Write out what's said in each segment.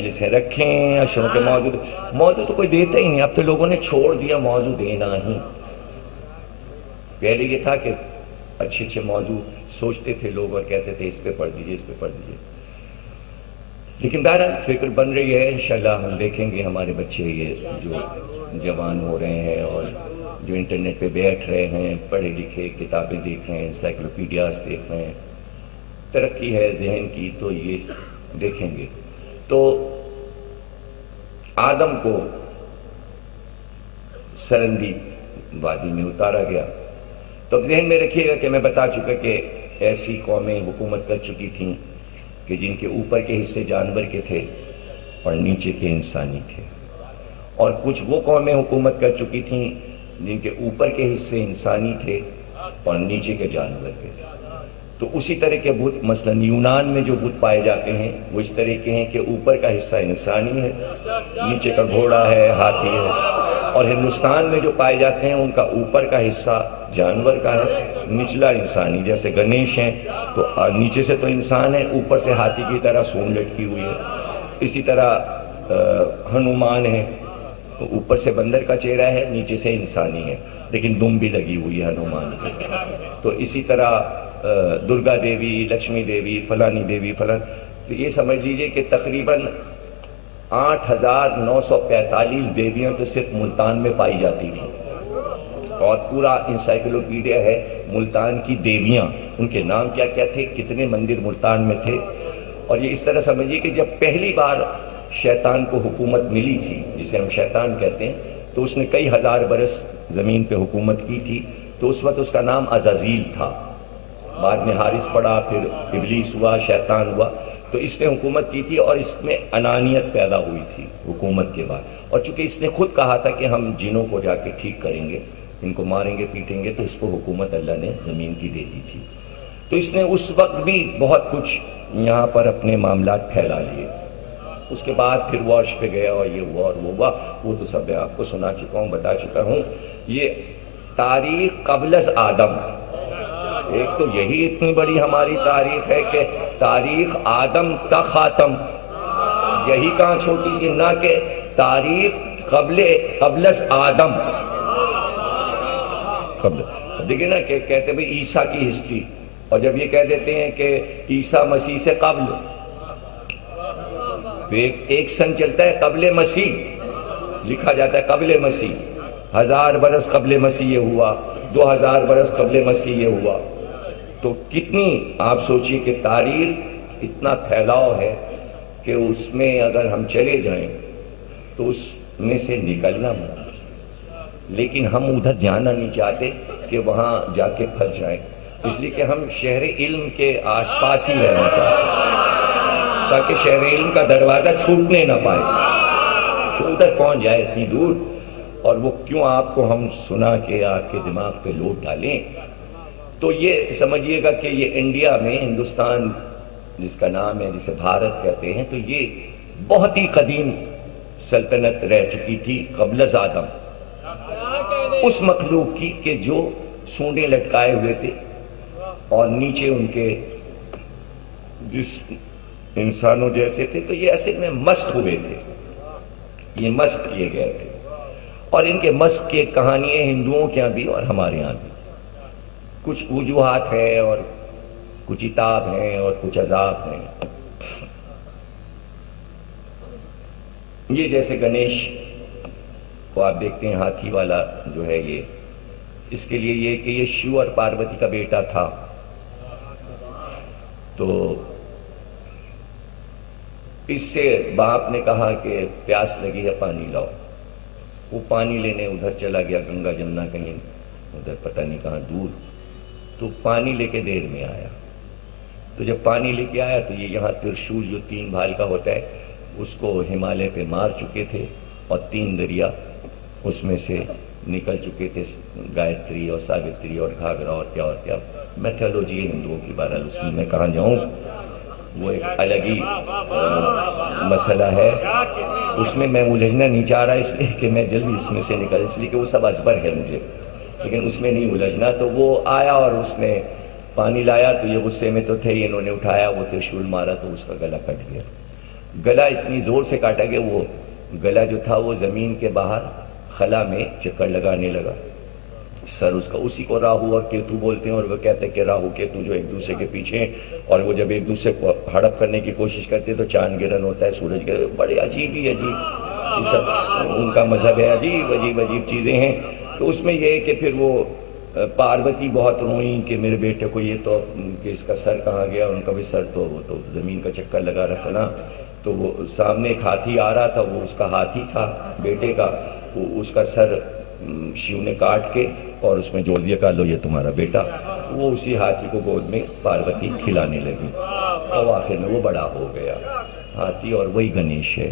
جسے رکھیں اشروں کے موضوع تو کوئی دیتا ہی نہیں. اب تو لوگوں نے چھوڑ دیا موضوع دینا ہی. پہلے یہ تھا کہ اچھے اچھے موضوع سوچتے تھے لوگ اور کہتے تھے اس پہ پڑھ دیجئے اس پہ پڑھ دیجئے. لیکن بہرحال فکر بن رہی ہے. انشاءاللہ ہم دیکھیں گے ہمارے بچے یہ جو جوان ہو رہے ہیں اور جو انٹرنیٹ پہ بیٹھ رہے ہیں, پڑھے لکھے کتابیں دیکھ رہے ہیں, انسائکلوپیڈیاز دیکھ رہے ہیں, ترقی ہے ذہن کی, تو یہ دیکھیں گے. تو آدم کو سرندی وادی میں اتارا گیا. تو اب ذہن میں رکھیے گا کہ میں بتا چکا کہ ایسی قومیں حکومت کر چکی تھیں کہ جن کے اوپر کے حصے جانور کے تھے اور نیچے کے انسانی تھے, اور کچھ وہ قومیں حکومت کر چکی تھیں جن کے اوپر کے حصے انسانی تھے اور نیچے کے جانور کے تھے. تو اسی طرح کے بت مثلا یونان میں جو بت پائے جاتے ہیں وہ اس طرح کے ہیں کہ اوپر کا حصہ انسانی ہے, نیچے کا گھوڑا ہے, ہاتھی ہے. اور ہندوستان میں جو پائے جاتے ہیں ان کا اوپر کا حصہ جانور کا ہے, نچلا انسانی. جیسے گنیش ہیں تو نیچے سے تو انسان ہے, اوپر سے ہاتھی کی طرح سونڈ لٹکی ہوئی ہے. اسی طرح ہنومان ہے تو اوپر سے بندر کا چہرہ ہے, نیچے سے انسانی ہے, لیکن دم بھی لگی ہوئی ہے ہنومان کی. تو اسی طرح درگا دیوی, لکشمی دیوی, فلانی دیوی فلان. تو یہ سمجھ لیجئے کہ تقریباً 8,945 دیویاں تو صرف ملتان میں پائی جاتی تھیں, اور پورا انسائکلوپیڈیا ہے ملتان کی دیویاں, ان کے نام کیا کیا تھے, کتنے مندر ملتان میں تھے. اور یہ اس طرح سمجھیے کہ جب پہلی بار شیطان کو حکومت ملی تھی, جسے ہم شیطان کہتے ہیں, تو اس نے کئی ہزار برس زمین پہ حکومت کی تھی. تو اس وقت اس کا نام عزازیل تھا. بعد میں حارث پڑا, پھر ابلیس ہوا, شیطان ہوا. تو اس نے حکومت کی تھی اور اس میں انانیت پیدا ہوئی تھی حکومت کے بعد. اور چونکہ اس نے خود کہا تھا کہ ہم جنوں کو جا کے ٹھیک کریں گے, ان کو ماریں گے پیٹیں گے, تو اس کو حکومت اللہ نے زمین کی دے دی تھی. تو اس نے اس وقت بھی بہت کچھ یہاں پر اپنے معاملات پھیلا لیے. اس کے بعد پھر وہ عرش پہ گیا اور یہ ہوا اور وہ ہوا, وہ تو سب میں آپ کو سنا چکا ہوں, بتا چکا ہوں. یہ تاریخ قبل از آدم, ایک تو یہی اتنی بڑی ہماری تاریخ ہے کہ تاریخ آدم تا خاتم, یہی کہاں چھوٹی سی, نہ کہ تاریخ قبل از آدم. دیکھیں نا کہ کہتے ہیں عیسیٰ کی ہسٹری, اور جب یہ کہہ دیتے ہیں کہ عیسیٰ مسیح سے قبل, تو ایک سن چلتا ہے قبل مسیح, لکھا جاتا ہے قبل مسیح. 1000 برس قبل مسیح یہ ہوا, 2000 برس قبل مسیح یہ ہوا. تو کتنی آپ سوچئے کہ تاریخ اتنا پھیلاؤ ہے کہ اس میں اگر ہم چلے جائیں تو اس میں سے نکلنا ممکن, لیکن ہم ادھر جانا نہیں چاہتے کہ وہاں جا کے پھنس جائیں, اس لیے کہ ہم شہر علم کے آس پاس ہی رہنا چاہتے ہیں تاکہ شہر علم کا دروازہ چھوٹنے نہ پائے. تو ادھر پہنچ جائے اتنی دور, اور وہ کیوں آپ کو ہم سنا کے آپ کے دماغ پہ لوٹ ڈالیں. تو یہ سمجھیے گا کہ یہ انڈیا میں, ہندوستان جس کا نام ہے, جسے بھارت کہتے ہیں, تو یہ بہت ہی قدیم سلطنت رہ چکی تھی قبل از آدم, اس مخلوق کی کہ جو سونڈیں لٹکائے ہوئے تھے اور نیچے ان کے جس انسانوں جیسے تھے. تو یہ اصل میں مسخ ہوئے تھے, یہ مسخ کیے گئے تھے, اور ان کے مسخ کی کہانیاں ہندوؤں کے یہاں بھی اور ہمارے یہاں بھی. کچھ وجوہات ہیں اور کچھ عتاب ہیں اور کچھ عذاب ہیں. یہ جیسے گنیش کو آپ دیکھتے ہیں, ہاتھی والا جو ہے, یہ اس کے لیے یہ کہ یہ شیو اور پاروتی کا بیٹا تھا. تو اس سے باپ نے کہا کہ پیاس لگی ہے پانی لاؤ. وہ پانی لینے ادھر چلا گیا, گنگا جمنا کہیں ادھر پتہ نہیں کہاں دور. تو پانی لے کے دیر میں آیا. تو جب پانی لے کے آیا تو یہ یہاں ترشول جو 3 بھال کا ہوتا ہے اس کو ہمالیہ پہ مار چکے تھے, اور 3 دریا اس میں سے نکل چکے تھے, گایتری اور ساوتری اور گھاگرا اور کیا میتھولوجی ہے ہندوؤں کی. بہرحال اس میں کہاں جاؤں, وہ ایک الگ ہی مسئلہ ہے, اس میں الجھنا نہیں چاہ رہا, اس لیے کہ میں جلدی اس میں سے نکل, اس لیے کہ وہ سب ازبر ہے مجھے, لیکن اس میں نہیں الجھنا. تو وہ آیا اور اس نے پانی لایا, تو یہ غصے میں تو تھے, انہوں نے اٹھایا, وہ ترشول مارا تو اس کا گلا کٹ گیا. گلا اتنی زور سے کاٹا کہ وہ گلا جو تھا وہ زمین کے باہر خلا میں چکر لگانے لگا. سر اس کا اسی کو راہو اور کیتو بولتے ہیں، اور وہ کہتے ہیں کہ راہو کیتو جو ایک دوسرے کے پیچھے ہیں، اور وہ جب ایک دوسرے کو ہڑپ کرنے کی کوشش کرتے ہیں تو چاند گرہن ہوتا ہے، سورج گرہن. بڑے عجیب ہی عجیب یہ سب ان کا مذہب ہے، عجیب عجیب عجیب چیزیں ہیں. تو اس میں یہ ہے کہ پھر وہ پاروتی بہت روئیں کہ میرے بیٹے کو یہ تو کہ اس کا سر کہاں گیا. ان کا بھی سر تو وہ تو زمین کا چکر لگا رکھا نا. تو وہ سامنے ایک ہاتھی آ رہا تھا، وہ اس کا ہاتھی تھا بیٹے کا، اس کا سر شیو نے کاٹ کے اور اس میں جوڑ دیا کہ لو یہ تمہارا بیٹا. وہ اسی ہاتھی کو گود میں پاروتی کھلانے لگی اور آخر میں وہ بڑا ہو گیا ہاتھی، اور وہی گنیش ہے.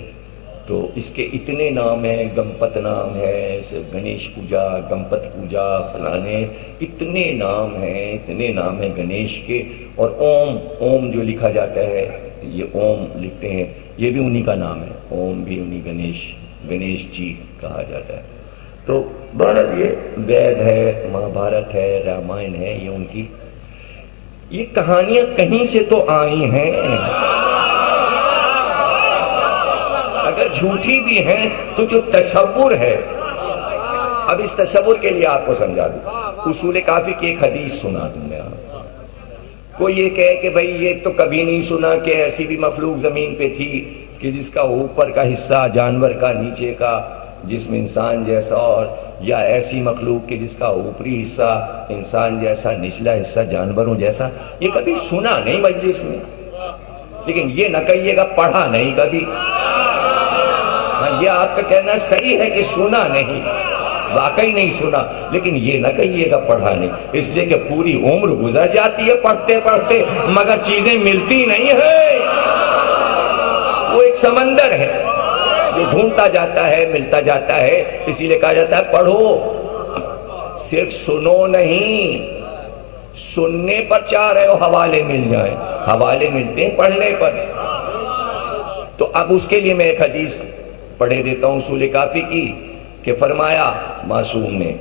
تو اس کے اتنے نام ہیں، گمپت نام ہے، گنیش پوجا، گمپت پوجا، فلانے اتنے نام ہیں گنیش کے. اور اوم جو لکھا جاتا ہے، یہ اوم لکھتے ہیں، یہ بھی انہی کا نام ہے. اوم بھی انہی گنیش جی کہا جاتا ہے. تو بہرحال یہ وید ہے، مہا بھارت ہے، رامائن ہے، یہ ان کی یہ کہانیاں کہیں سے تو آئی ہیں، اگر جھوٹی بھی ہیں تو جو تصور ہے. اب اس تصور کے لیے آپ کو سمجھا دوں، اصول کافی کی ایک حدیث سنا دوں میں. کوئی یہ کہے کہ بھئی یہ تو کبھی نہیں سنا کہ ایسی بھی مخلوق زمین پہ تھی کہ جس کا اوپر کا حصہ جانور کا، نیچے کا جسم انسان جیسا، اور یا ایسی مخلوق کہ جس کا اوپری حصہ انسان جیسا، نچلا حصہ جانوروں جیسا. یہ کبھی سنا نہیں مجلس میں. لیکن یہ نہ کہیے گا پڑھا نہیں کبھی. یہ آپ کا کہنا صحیح ہے کہ سنا نہیں، واقعی نہیں سنا، لیکن یہ نہ کہیے گا پڑھا نہیں. اس لیے کہ پوری عمر گزر جاتی ہے پڑھتے پڑھتے، مگر چیزیں ملتی نہیں ہے. وہ ایک سمندر ہے جو ڈھونڈتا جاتا ہے، ملتا جاتا ہے. اسی لیے کہا جاتا ہے پڑھو، صرف سنو نہیں. سننے پر چاہ رہے ہو حوالے مل جائیں، حوالے ملتے ہیں پڑھنے پر. تو اب اس کے لیے میں ایک حدیث پڑھے دیتا ہوں اصول کافی کی، کہ فرمایا معصوم نے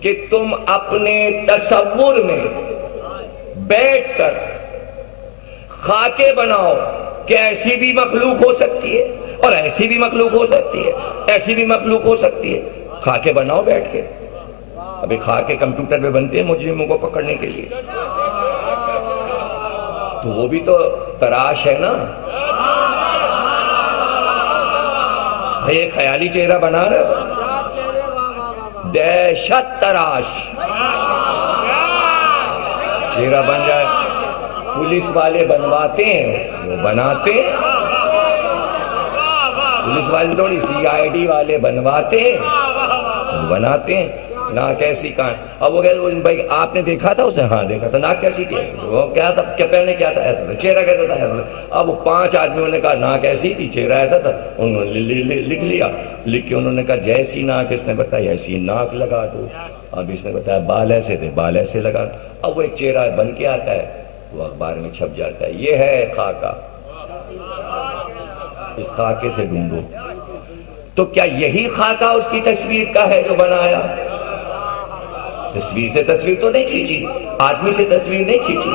کہ تم اپنے تصور میں بیٹھ کر خاکے بناؤ کہ ایسی بھی مخلوق ہو سکتی ہے اور ایسی بھی مخلوق ہو سکتی ہے، ایسی بھی مخلوق ہو سکتی ہے. خاکے بناؤ بیٹھ کے. ابھی خاکے کمپیوٹر پہ بنتے ہیں مجرموں کو پکڑنے کے لیے، تو وہ بھی تو تراش ہے نا. ایک خیالی چہرہ بنا رہے، دہشت تراش چہرہ بن جائے. پولیس والے بنواتے ہیں، وہ بناتے ہیں. پولیس والے تھوڑی CID والے بنواتے ہیں، وہ بناتے ہیں. ناک ایسی کہاں. اب وہ کہتے بھائی آپ نے دیکھا تھا اسے؟ ہاں دیکھا تھا. ناک کیسی تھی؟ وہ کیا تھا، کیا پہنے کیا تھا؟ ایسا تھا. چہرہ کیسا تھا؟ ایسا تھا. اب 5 آدمیوں نے کہا ناک ایسی تھی، چہرہ ایسا تھا. انہوں نے لکھ لیا. لکھ کے انہوں نے کہا جیسی ناک اس نے بتائی ایسی ناک لگا دو. اب اس نے بتایا بال ایسے تھے، بال ایسے لگا دو. اب وہ ایک چہرہ بن کے آتا ہے، وہ اخبار میں چھپ جاتا ہے. یہ ہے خاکہ. اس خاکے سے ڈھونڈو. تو کیا یہی خاکہ اس کی تصویر کا ہے جو بنایا؟ تصویر سے تصویر تو نہیں کھینچی، آدمی سے تصویر نہیں کھینچی.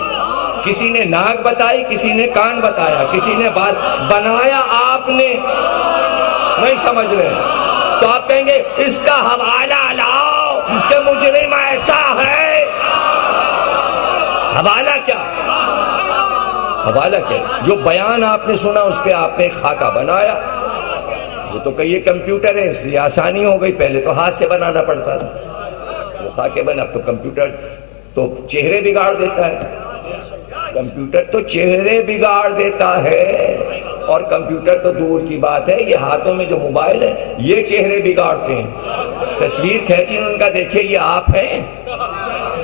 کسی نے ناک بتائی، کسی نے کان بتایا، کسی نے بال بنایا. آپ نے نہیں سمجھ رہے تو آپ کہیں گے اس کا حوالہ لاؤ کہ مجرم ایسا ہے. حوالہ کیا؟ حوالہ کیا؟ جو بیان آپ نے سنا اس پہ آپ نے ایک خاکہ بنایا. وہ تو کہیے کمپیوٹر ہے اس لیے آسانی ہو گئی، پہلے تو ہاتھ سے بنانا پڑتا تھا. وہ خاکے بنا. اب تو کمپیوٹر تو چہرے بگاڑ دیتا ہے. کمپیوٹر تو چہرے بگاڑ دیتا ہے. اور کمپیوٹر تو دور کی بات ہے، یہ ہاتھوں میں جو موبائل ہے یہ چہرے بگاڑتے ہیں. تصویر کھینچی ان کا، دیکھیے یہ آپ ہیں،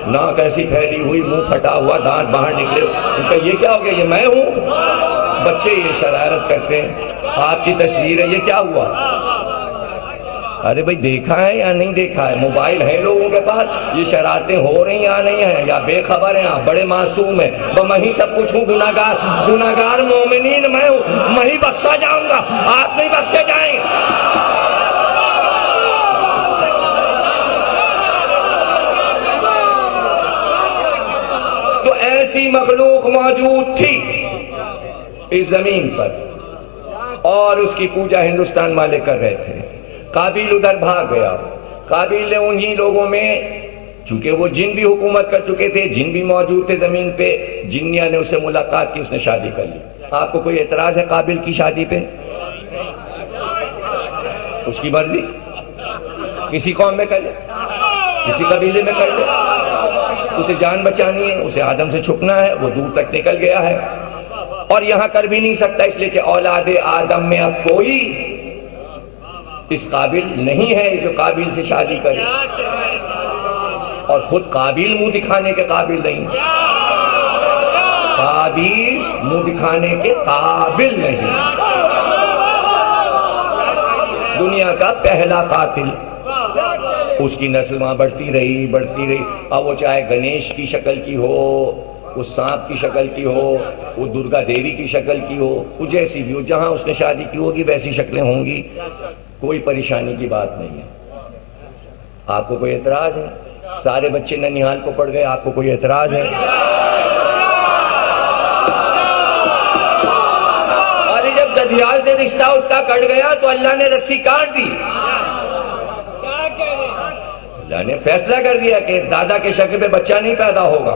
ناک ایسی پھیلی ہوئی، منہ پھٹا ہوا، دانت باہر نکلے. ان کا یہ کیا ہو گیا؟ یہ میں ہوں. بچے یہ شرارت کرتے ہیں، آپ کی تصویر ہے، یہ کیا ہوا؟ ارے بھائی دیکھا ہے یا نہیں دیکھا ہے؟ موبائل ہے لوگوں کے پاس، یہ شرارتیں ہو رہی یا نہیں ہیں؟ یا بے خبر ہیں آپ؟ بڑے معصوم ہیں. میں ہی سب کچھ ہوں، گناہگار مومنین میں ہوں، میں ہی بخشا جاؤں گا، آپ نہیں بخشے جائیں. تو ایسی مخلوق موجود تھی اس زمین پر، اور اس کی پوجا ہندوستان والے کر رہے تھے. قابیل ادھر بھاگ گیا. قابیل نے انہی لوگوں میں، چونکہ وہ جن بھی حکومت کر چکے تھے، جن بھی موجود تھے زمین پہ، جنیا نے اس سے ملاقات کی، اس نے شادی کر لی. آپ کو کوئی اعتراض ہے قابیل کی شادی پہ؟ اس کی مرضی، کسی قوم میں کر لے، کسی قبیلے میں کر لے. اسے جان بچانی ہے، اسے آدم سے چھپنا ہے، وہ دور تک نکل گیا ہے اور یہاں کر بھی نہیں سکتا، اس لیے کہ اولاد آدم میں اب کوئی اس قابل نہیں ہے جو قابل سے شادی کرے، اور خود قابل منہ دکھانے کے قابل نہیں. قابل منہ دکھانے کے قابل نہیں. دنیا کا پہلا قاتل. اس کی نسل وہاں بڑھتی رہی. اب وہ چاہے گنیش کی شکل کی ہو، اس سانپ کی شکل کی ہو، وہ درگا دیوی کی شکل کی ہو، وہ جیسی بھی ہو، جہاں اس نے شادی کی ہوگی ویسی شکلیں ہوں گی. کوئی پریشانی کی بات نہیں ہے. آپ کو کوئی اعتراض ہے؟ سارے بچے ننیہال کو پڑھ گئے، آپ کو کوئی اعتراض ہے؟ ارے جب ددھیال سے رشتہ اس کا کٹ گیا تو اللہ نے رسی کاٹ دی. اللہ نے فیصلہ کر دیا کہ دادا کے شکل پہ بچہ نہیں پیدا ہوگا.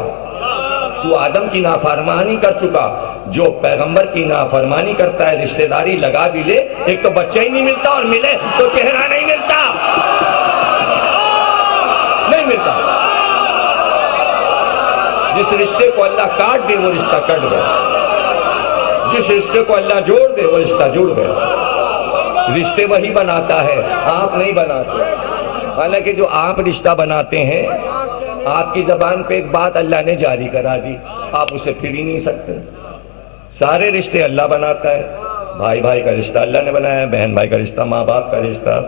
تو آدم کی نافرمانی کر چکا. جو پیغمبر کی نافرمانی کرتا ہے، رشتہ داری لگا بھی لے، ایک تو بچہ ہی نہیں ملتا، اور ملے تو چہرہ نہیں ملتا. جس رشتے کو اللہ کاٹ دے وہ رشتہ کٹ گیا، جس رشتے کو اللہ جوڑ دے وہ رشتہ جڑ گیا. رشتے وہی بناتا ہے، آپ نہیں بناتے. حالانکہ جو آپ رشتہ بناتے ہیں، آپ کی زبان پہ ایک بات اللہ نے جاری کرا دی، آپ اسے پھر ہی نہیں سکتے. سارے رشتے اللہ بناتا ہے. بھائی بھائی کا رشتہ اللہ نے بنایا ہے، بہن بھائی کا رشتہ، ماں باپ کا رشتہ،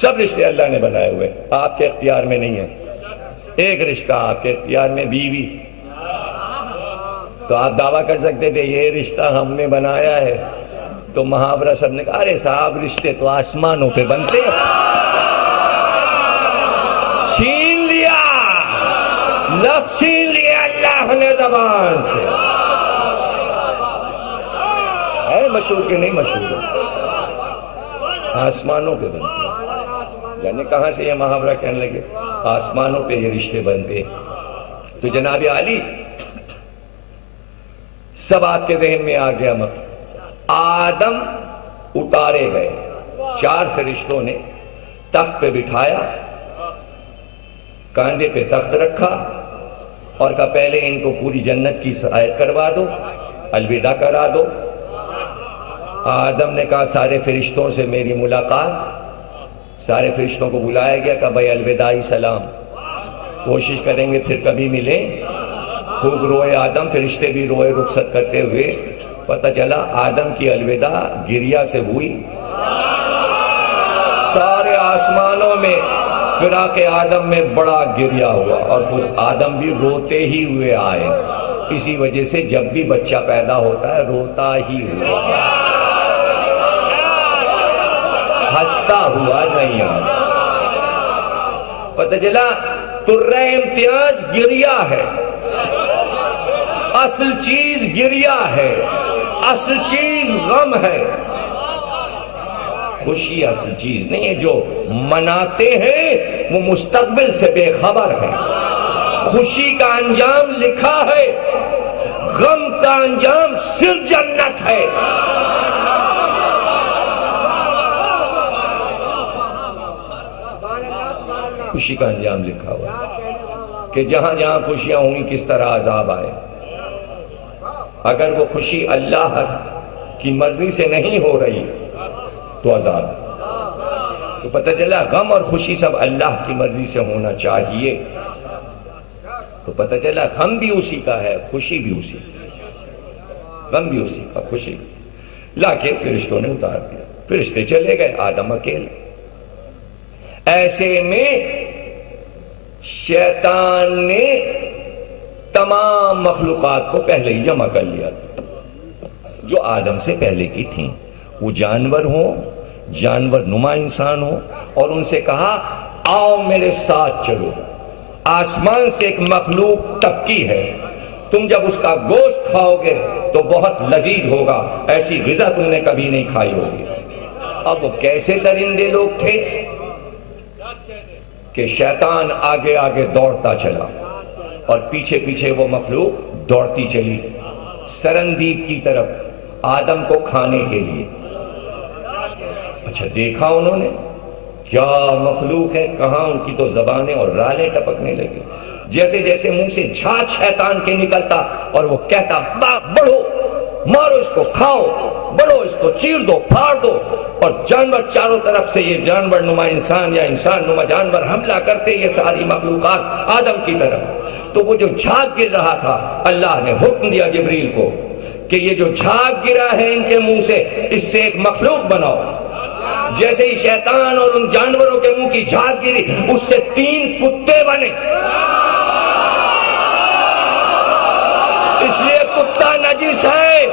سب رشتے اللہ نے بنائے ہوئے، آپ کے اختیار میں نہیں ہے. ایک رشتہ آپ کے اختیار میں، بیوی. تو آپ دعویٰ کر سکتے تھے یہ رشتہ ہم نے بنایا ہے، تو محاورہ سب نے کہا ارے صاحب رشتے تو آسمانوں پہ بنتے ہیں. چھین لیا، لفظ چھین لیا اللہ نے زبان سے. ہے مشہور کہ نہیں مشہور؟ آسمانوں پہ بنتے ہیں. یعنی کہاں سے یہ محاورہ کہنے لگے؟ آسمانوں پہ یہ رشتے بنتے. تو جناب علی سب آپ کے ذہن میں آ گیا. آدم اتارے گئے، 4 فرشتوں نے تخت پہ بٹھایا، کاندھے پہ تخت رکھا اور کہا پہلے ان کو پوری جنت کی سعادت کروا دو، الوداع کرا دو. آدم نے کہا سارے فرشتوں سے میری ملاقات. سارے فرشتوں کو بلایا گیا، کہا بھائی الوداعی سلام، کوشش کریں گے پھر کبھی ملیں. خوب روئے آدم، فرشتے بھی روئے رخصت کرتے ہوئے. پتہ چلا آدم کی الوداع گریا سے ہوئی. سارے آسمانوں میں فراق آدم میں بڑا گریا ہوا اور خود آدم بھی روتے ہی ہوئے آئے. اسی وجہ سے جب بھی بچہ پیدا ہوتا ہے روتا ہی ہوا، ہنستا ہوا نہیں آتا. پتہ چلا ترہ امتیاز گریا ہے، اصل چیز گریا ہے، اصل چیز غم ہے. خوشی اصل چیز نہیں ہے. جو مناتے ہیں وہ مستقبل سے بے خبر ہیں. خوشی کا انجام لکھا ہے، غم کا انجام صرف جنت ہے. خوشی کا انجام لکھا ہوا کہ جہاں جہاں خوشیاں ہوئیں کس طرح عذاب آئے. اگر وہ خوشی اللہ کی مرضی سے نہیں ہو رہی تو عذاب. تو پتہ چلا غم اور خوشی سب اللہ کی مرضی سے ہونا چاہیے. تو پتہ چلا غم بھی اسی کا ہے، خوشی بھی اسی کا. غم بھی اسی کا، خوشی لا کے فرشتوں نے اتار دیا. فرشتے چلے گئے، آدم اکیلے. ایسے میں شیطان نے تمام مخلوقات کو پہلے ہی جمع کر لیا تھا جو آدم سے پہلے کی تھیں. وہ جانور ہوں، جانور نما انسان ہوں، اور ان سے کہا آؤ میرے ساتھ چلو. آسمان سے ایک مخلوق ٹپکی ہے، تم جب اس کا گوشت کھاؤ گے تو بہت لذیذ ہوگا، ایسی غذا تم نے کبھی نہیں کھائی ہوگی۔ اب وہ کیسے درندے لوگ تھے کہ شیطان آگے آگے دوڑتا چلا اور پیچھے پیچھے وہ مخلوق دوڑتی چلی سرندیب کی طرف، آدم کو کھانے کے لیے۔ اچھا دیکھا انہوں نے کیا مخلوق ہے، کہاں ان کی تو زبانیں اور رالیں ٹپکنے لگی، جیسے جیسے منہ سے جھاگ شیطان کے نکلتا اور وہ کہتا بڑھو، مارو اس کو، کھاؤ، بڑھو اس کو، چیر دو، پھاڑ دو، اور جانور چاروں طرف سے، یہ جانور نما انسان یا انسان نما جانور حملہ کرتے، یہ ساری مخلوقات آدم کی طرف۔ تو وہ جو جھاگ گر رہا تھا، اللہ نے حکم دیا جبریل کو کہ یہ جو جھاگ گرا ہے ان کے منہ سے، اس سے ایک مخلوق بناؤ۔ جیسے ہی شیطان اور ان جانوروں کے منہ کی جھاگ گری، اس سے 3 کتے بنے۔ اس لیے کتا نجس ہے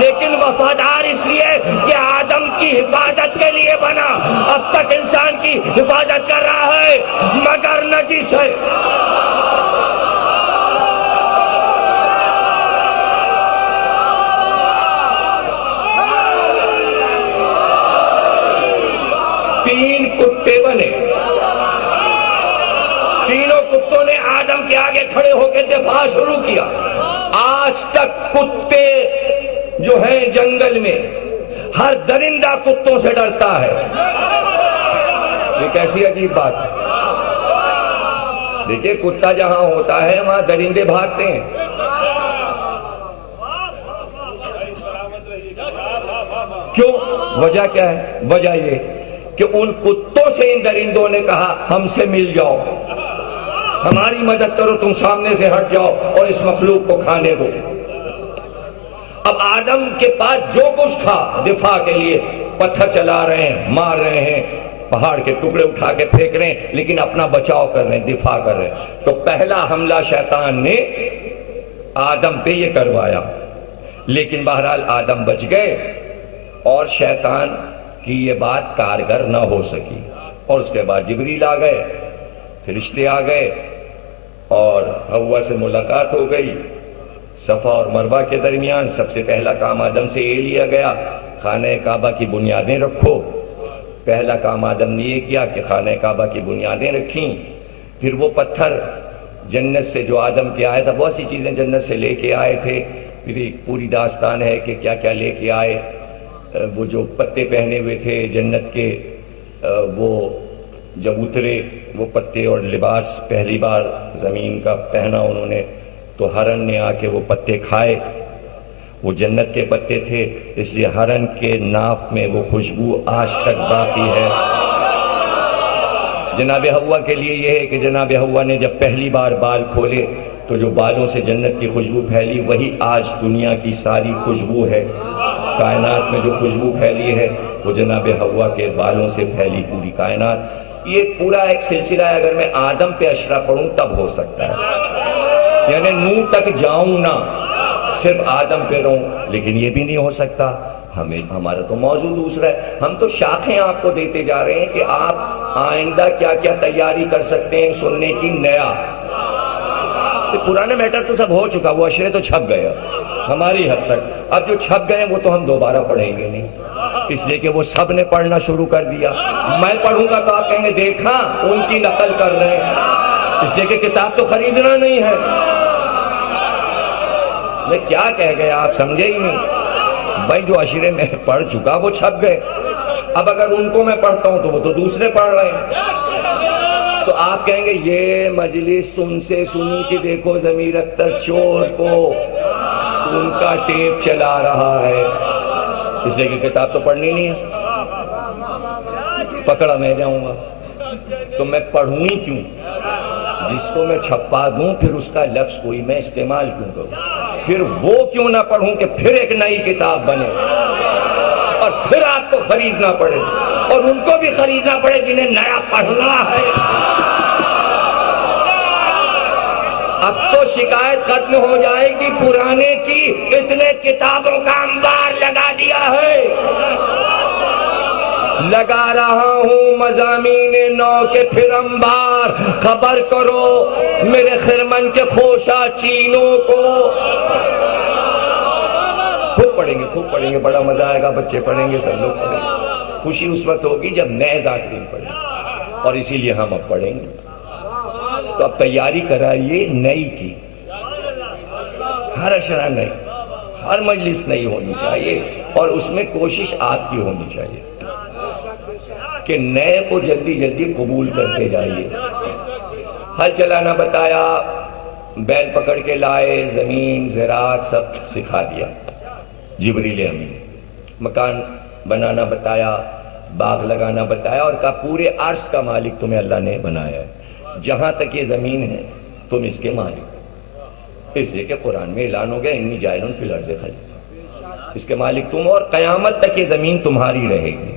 لیکن وفادار اس لیے کہ آدم کی حفاظت کے لیے بنا، اب تک انسان کی حفاظت کر رہا ہے مگر نجس ہے۔ تین کتے بنے، تینوں کتوں نے آدم کے آگے کھڑے ہو کے دفاع شروع کیا۔ آج تک کتے جو ہیں جنگل میں، ہر درندہ کتوں سے ڈرتا ہے۔ یہ کیسی عجیب بات ہے، دیکھیں کتا جہاں ہوتا ہے وہاں درندے بھاگتے ہیں۔ کیوں؟ وجہ کیا ہے؟ وجہ یہ کہ ان کتوں سے ان درندوں نے کہا ہم سے مل جاؤ، ہماری مدد کرو، تم سامنے سے ہٹ جاؤ اور اس مخلوق کو کھانے دو۔ اب آدم کے پاس جو کچھ تھا دفاع کے لیے، پتھر چلا رہے ہیں، مار رہے ہیں، پہاڑ کے ٹکڑے اٹھا کے پھینک رہے ہیں، لیکن اپنا بچاؤ کر رہے ہیں، دفاع کر رہے ہیں۔ تو پہلا حملہ شیطان نے آدم پہ یہ کروایا، لیکن بہرحال آدم بچ گئے اور شیطان کی یہ بات کارگر نہ ہو سکی۔ اور اس کے بعد جبریل آ گئے، فرشتے آ گئے اور حوا سے ملاقات ہو گئی۔ صفا اور مروہ کے درمیان سب سے پہلا کام آدم سے یہ لیا گیا، خانہ کعبہ کی بنیادیں رکھو۔ پہلا کام آدم نے یہ کیا کہ خانہ کعبہ کی بنیادیں رکھیں۔ پھر وہ پتھر جنت سے جو آدم کے آیا تھا، بہت سی چیزیں جنت سے لے کے آئے تھے، پھر ایک پوری داستان ہے کہ کیا کیا لے کے آئے۔ وہ جو پتے پہنے ہوئے تھے جنت کے، وہ جب اترے وہ پتے اور لباس پہلی بار زمین کا پہنا انہوں نے، تو ہرن نے آ کے وہ پتے کھائے، وہ جنت کے پتے تھے، اس لیے ہرن کے ناف میں وہ خوشبو آج تک باقی ہے۔ جناب حوا کے لیے یہ ہے کہ جناب حوا نے جب پہلی بار بال کھولے تو جو بالوں سے جنت کی خوشبو پھیلی، وہی آج دنیا کی ساری خوشبو ہے۔ کائنات میں جو خوشبو پھیلی ہے وہ جناب حوا کے بالوں سے پھیلی پوری کائنات۔ یہ پورا ایک سلسلہ ہے، اگر میں آدم پہ اشرا پڑھوں تب ہو سکتا ہے، یعنی نوح تک جاؤں نہ، صرف آدم پہ رہوں، لیکن یہ بھی نہیں ہو سکتا۔ ہمارا تو موضوع دوسرا ہے، ہم تو شاخیں آپ کو دیتے جا رہے ہیں کہ آپ آئندہ کیا کیا تیاری کر سکتے ہیں سننے کی نیا۔ پرانے میٹر تو سب ہو چکا، وہ اشرے تو چھپ گئے ہماری حد تک، اب جو چھپ گئے وہ تو ہم دوبارہ پڑھیں گے نہیں، اس لیے کہ وہ سب نے پڑھنا شروع کر دیا۔ میں پڑھوں گا تو آپ کہیں گے دیکھا ان کی نقل کر رہے ہیں، اس لیے کہ کتاب تو خریدنا نہیں ہے۔ میں کیا کہہ گیا آپ سمجھے ہی نہیں بھائی، جو اشرے میں پڑھ چکا وہ چھپ گئے، اب اگر ان کو میں پڑھتا ہوں تو وہ تو دوسرے پڑھ رہے ہیں، تو آپ کہیں گے یہ مجلس ان سے سنی کہ دیکھو ضمیر اختر چور کو ان کا ٹیپ چلا رہا ہے، اس لیے کہ کتاب تو پڑھنی نہیں ہے، پکڑا میں جاؤں گا تو میں پڑھوں ہی کیوں؟ جس کو میں چھپا دوں پھر اس کا لفظ کوئی میں استعمال کیوں کروں؟ پھر وہ کیوں نہ پڑھوں کہ پھر ایک نئی کتاب بنے اور پھر آپ کو خریدنا پڑے اور ان کو بھی خریدنا پڑے جنہیں نیا پڑھنا ہے۔ اب تو شکایت ختم ہو جائے گی پرانے کی، اتنے کتابوں کا انبار لگا دیا ہے، لگا رہا ہوں مضامین نو کے پھر انبار، خبر کرو میرے خرمن کے خوشا چینوں کو۔ خوب پڑھیں گے، بڑا مزہ آئے گا، بچے پڑھیں گے، سب لوگ پڑھیں گے۔ خوشی اس وقت ہوگی جب نئے ذاکرین پڑھیں گے، اور اسی لیے ہم اب پڑھیں گے۔ تو اب تیاری کرائیے نئی کی، ہر اشرا نئی، ہر مجلس نئی ہونی چاہیے، اور اس میں کوشش آپ کی ہونی چاہیے کہ نئے کو جلدی جلدی قبول کرتے جائیے۔ ہل چلانا بتایا، بیل پکڑ کے لائے، زمین زراعت سب سکھا دیا جبریل امین۔ مکان بنانا بتایا، باغ لگانا بتایا، اور کہا پورے عرش کا مالک تمہیں اللہ نے بنایا ہے، جہاں تک یہ زمین ہے تم اس کے مالک، اس لیے کہ قرآن میں اعلان ہو گیا انی جاعل فی الارض خلیفہ، اس کے مالک تم، اور قیامت تک یہ زمین تمہاری رہے گی۔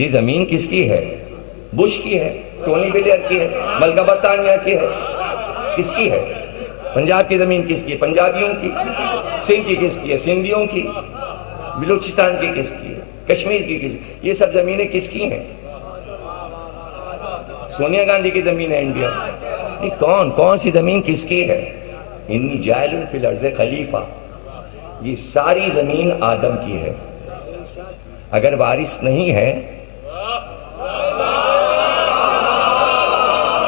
یہ زمین کس کی ہے؟ بش کی ہے، ٹونی بلیئر کی ہے، ملکہ برطانیہ کی ہے، کس کی ہے؟ پنجاب کی زمین کس کی ہے؟ پنجابیوں کی۔ سندھ کی کس کی ہے؟ سندھیوں کی۔ بلوچستان کی کس کی ہے؟ کشمیر کی کس کی؟ یہ سب زمینیں کس کی ہیں؟ سونیا گاندھی کی زمین ہے انڈیا؟ یہ کون سی زمین کس کی ہے؟ انی جاعل فی الارض خلیفہ، یہ ساری زمین آدم کی ہے۔ اگر وارث نہیں ہے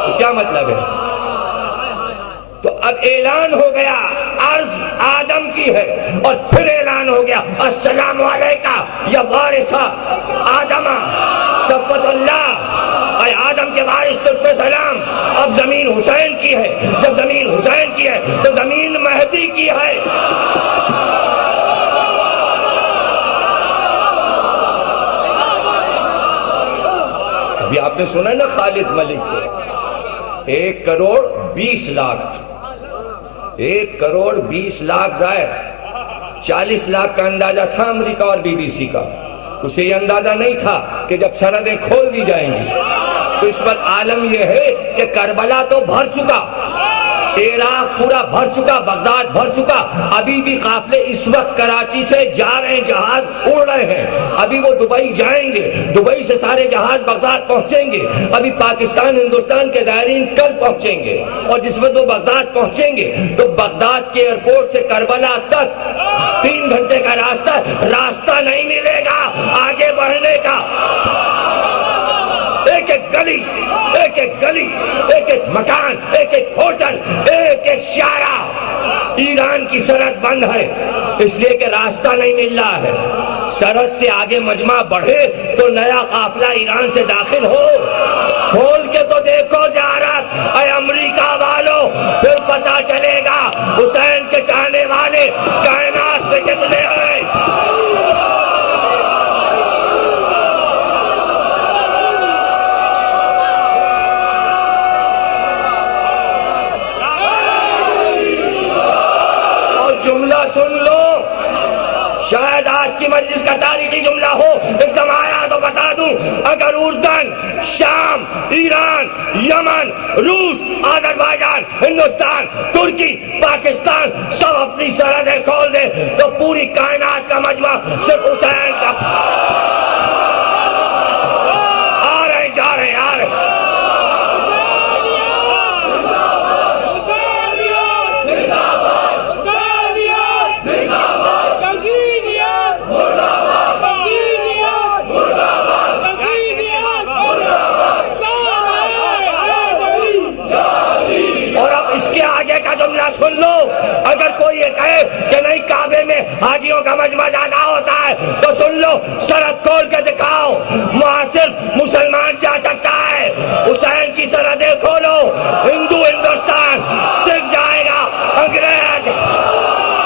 تو کیا مطلب ہے؟ تو اب اعلان ہو گیا عرض آدم کی ہے، اور پھر اعلان ہو گیا السلام علیکہ یا وارث آدم صفوت اللہ، اے آدم کے وارث تجھ پہ سلام۔ اب زمین حسین کی ہے، جب زمین حسین کی ہے تو زمین مہدی کی ہے۔ ابھی آپ نے سنا نا خالد ملک سے 1 کروڑ 20 لاکھ، 1 کروڑ 20 لاکھ ظاہر، 40 لاکھ کا اندازہ تھا امریکہ اور بی بی سی کا، اسے یہ اندازہ نہیں تھا کہ جب سرحدیں کھول دی جائیں گی تو اس وقت عالم یہ ہے کہ کربلا تو بھر چکا، عراق پورا بھر چکا، بغداد بھر چکا، ابھی بھی قافلے اس وقت کراچی سے جا رہے ہیں، جہاز اڑ رہے ہیں، ابھی وہ دبئی جائیں گے، دبئی سے سارے جہاز بغداد پہنچیں گے، ابھی پاکستان ہندوستان کے زائرین کل پہنچیں گے، اور جس وقت وہ بغداد پہنچیں گے تو بغداد کے ایئرپورٹ سے کربلا تک 3 گھنٹے کا راستہ نہیں ملے گا آگے بڑھنے کا۔ ایک ایک گلی، ایک ایک گلی، ایک ایک مکان، ایک ایک ہوٹل، ایک ایک شارع ایران کی سرحد بند ہے، اس لیے کہ راستہ نہیں مل رہا ہے۔ سرحد سے آگے مجمع بڑھے تو نیا قافلہ ایران سے داخل ہو، کھول کے تو دیکھو زیارت اے امریکہ والو، پھر پتہ چلے گا حسین کے چاہنے والے کائنات میں کتنے ہیں۔ جملہ سن لو، شاید آج کی مجلس کا تاریخی جملہ ہو، ایک دم آیا تو بتا دوں، اگر اردن، شام، ایران، یمن، روس، آذربائیجان، ہندوستان، ترکی، پاکستان سب اپنی سرحدیں کھول دے تو پوری کائنات کا مجمع صرف حسین کا۔ آ رہے جا رہے آ رہے۔ سن لو، اگر کوئی یہ کہے کہ نہیں کعبے میں حاجیوں کا مجمع زیادہ ہوتا ہے تو سن لو، سرحد کھول کے دکھاؤ، وہاں صرف مسلمان جا سکتا ہے۔ حسین کی سرحدیں کھولو، ہندو ہندوستان، سکھ جائے گا، انگریز،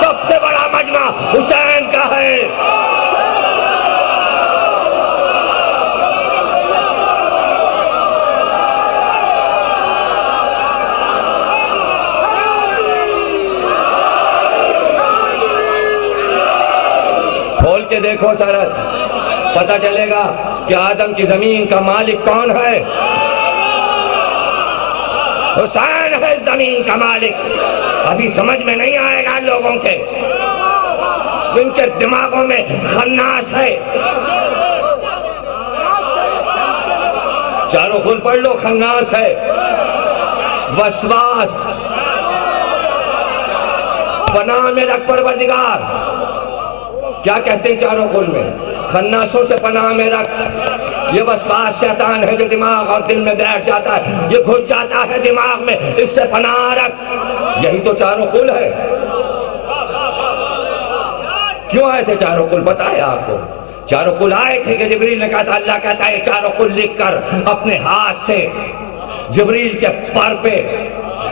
سب سے بڑا مجمع حسین کا ہے۔ کھول کے دیکھو سرحد، پتہ چلے گا کہ آدم کی زمین کا مالک کون ہے؟ حسین ہے زمین کا مالک۔ ابھی سمجھ میں نہیں آئے گا لوگوں کے، جن کے دماغوں میں خناس ہے. چاروں خل پڑھ لو. خناس ہے، وسواس، پناہ میں رکھ پروردگار. کیا کہتے ہیں چاروں خل میں؟ خناسوں سے پناہ میں رکھ. یہ وسواس شیطان ہے جو دماغ اور دل میں بیٹھ جاتا ہے، یہ گھس جاتا ہے دماغ میں، اس سے پناہ رکھ. یہی تو چاروں خل ہے. کیوں آئے تھے چاروں قل؟ پتہ ہے آپ کو؟ چاروں قل آئے تھے کہ جبریل نے کہا تھا، اللہ کہتا ہے چاروں قل لکھ کر اپنے ہاتھ سے جبریل کے پر پہ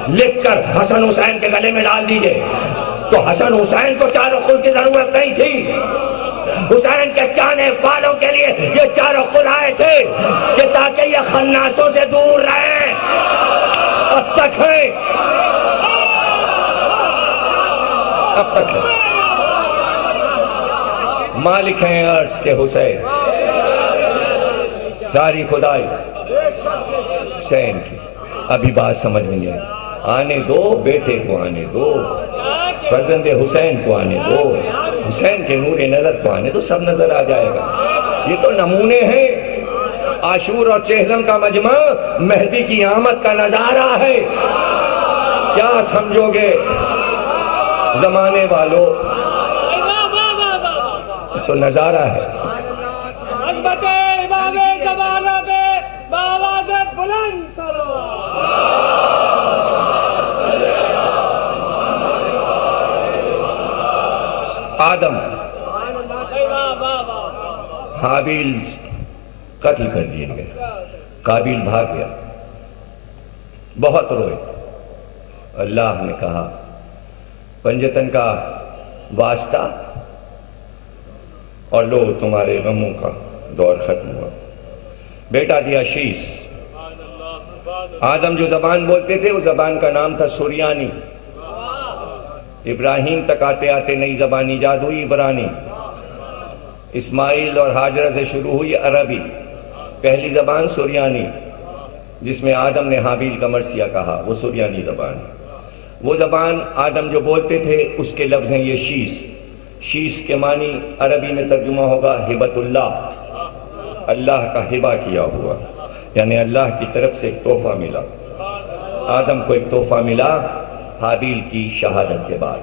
لکھ کر حسن حسین کے گلے میں ڈال دیجئے. تو حسن حسین کو چاروں قل کی ضرورت نہیں تھی. حسین کے چاہنے والوں کے لیے یہ چاروں قل آئے تھے کہ تاکہ یہ خناسوں سے دور رہیں. اب تک ہے، اب تک ہے. مالک ہیں عرش کے حسین، ساری خدائی حسین کی. ابھی بات سمجھ میں نہیں آنے دو. بیٹے کو آنے دو، فرزند حسین کو آنے دو، حسین کے نور نظر کو آنے دو، سب نظر آ جائے گا. یہ تو نمونے ہیں. عاشور اور چہلم کا مجمع مہدی کی آمد کا نظارہ ہے. کیا سمجھو گے زمانے والوں؟ تو نظارہ ہے. آدم حابیل قتل کر دیے گئے، قابیل بھاگ گیا، بہت روئے. اللہ نے کہا پنجتن کا واسطہ اور لو تمہارے غموں کا دور ختم ہوا. بیٹا دیا شیش. آدم جو زبان بولتے تھے اس زبان کا نام تھا سریانی. ابراہیم تک آتے آتے نئی زبان ایجاد ہوئی، عبرانی. اسماعیل اور ہاجرہ سے شروع ہوئی عربی. پہلی زبان سریانی، جس میں آدم نے حابیل کا مرثیہ کہا، وہ سریانی زبان. وہ زبان آدم جو بولتے تھے اس کے لفظ ہیں یہ شیش. شیش کے معنی عربی میں ترجمہ ہوگا ہبت اللہ، اللہ کا ہبہ کیا ہوا، یعنی اللہ کی طرف سے ایک تحفہ ملا. آدم کو ایک تحفہ ملا حابیل کی شہادت کے بعد.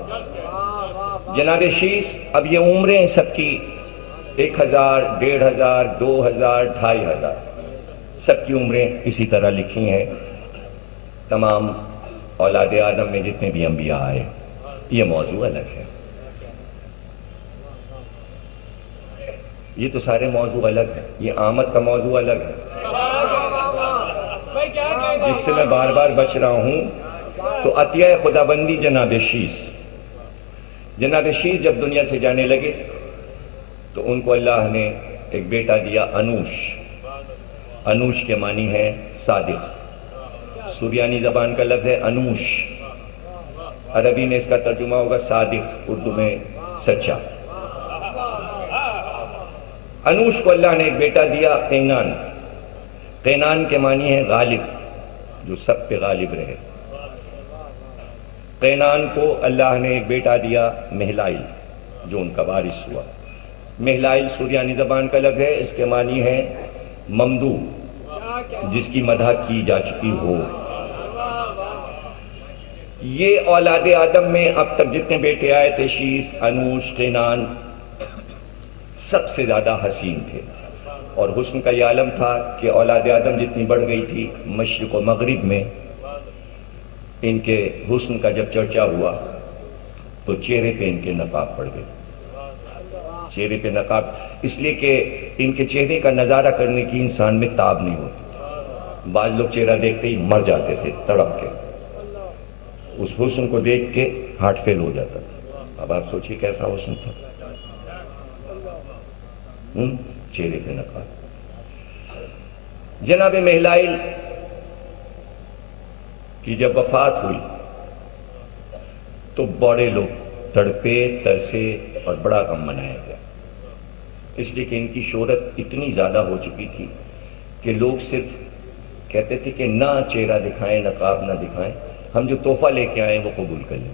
جناب شیش، اب یہ عمریں سب کی 1000، 1500، 2000، 2500، سب کی عمریں اسی طرح لکھی ہیں. تمام اولاد آدم میں جتنے بھی انبیاء آئے. یہ موضوع الگ ہے. یہ تو سارے موضوع الگ ہیں. یہ آمد کا موضوع الگ ہے جس سے میں بار بار بچ رہا ہوں. تو عطیہ خدا بندی جناب شیش. جناب شیش جب دنیا سے جانے لگے تو ان کو اللہ نے ایک بیٹا دیا، انوش. انوش کے معنی ہے صادق. سریانی زبان کا لفظ ہے انوش. عربی میں اس کا ترجمہ ہوگا صادق، اردو میں سچا. انوش کو اللہ نے ایک بیٹا دیا، قینان. قینان کے معنی ہے غالب، جو سب پہ غالب رہے. قینان کو اللہ نے ایک بیٹا دیا، مہلائل، جو ان کا وارث ہوا. مہلائل سریانی زبان کا لفظ ہے. اس کے معنی ہے ممدوح، جس کی مدح کی جا چکی ہو. یہ اولاد آدم میں اب تک جتنے بیٹے آئے تھے، شیش، انوش، قینان، سب سے زیادہ حسین تھے. اور حسن کا یہ عالم تھا کہ اولاد آدم جتنی بڑھ گئی تھی، مشرق و مغرب میں ان کے حسن کا جب چرچا ہوا تو چہرے پہ ان کے نقاب پڑ گئے. چہرے پہ نقاب اس لیے کہ ان کے چہرے کا نظارہ کرنے کی انسان میں تاب نہیں ہوتی. بعض لوگ چہرہ دیکھتے ہی مر جاتے تھے تڑپ کے. اس حسن کو دیکھ کے ہارٹ فیل ہو جاتا تھا. اب آپ سوچیے کیسا حسن تھا. چہرے پہ نقاب. جناب مہلائل کی جب وفات ہوئی تو بڑے لوگ تڑپے، ترسے اور بڑا غم منایا گیا. اس لیے کہ ان کی شہرت اتنی زیادہ ہو چکی تھی کہ لوگ صرف کہتے تھے کہ نہ چہرہ دکھائیں، نقاب نہ دکھائیں، ہم جو تحفہ لے کے آئے وہ قبول کر لیں.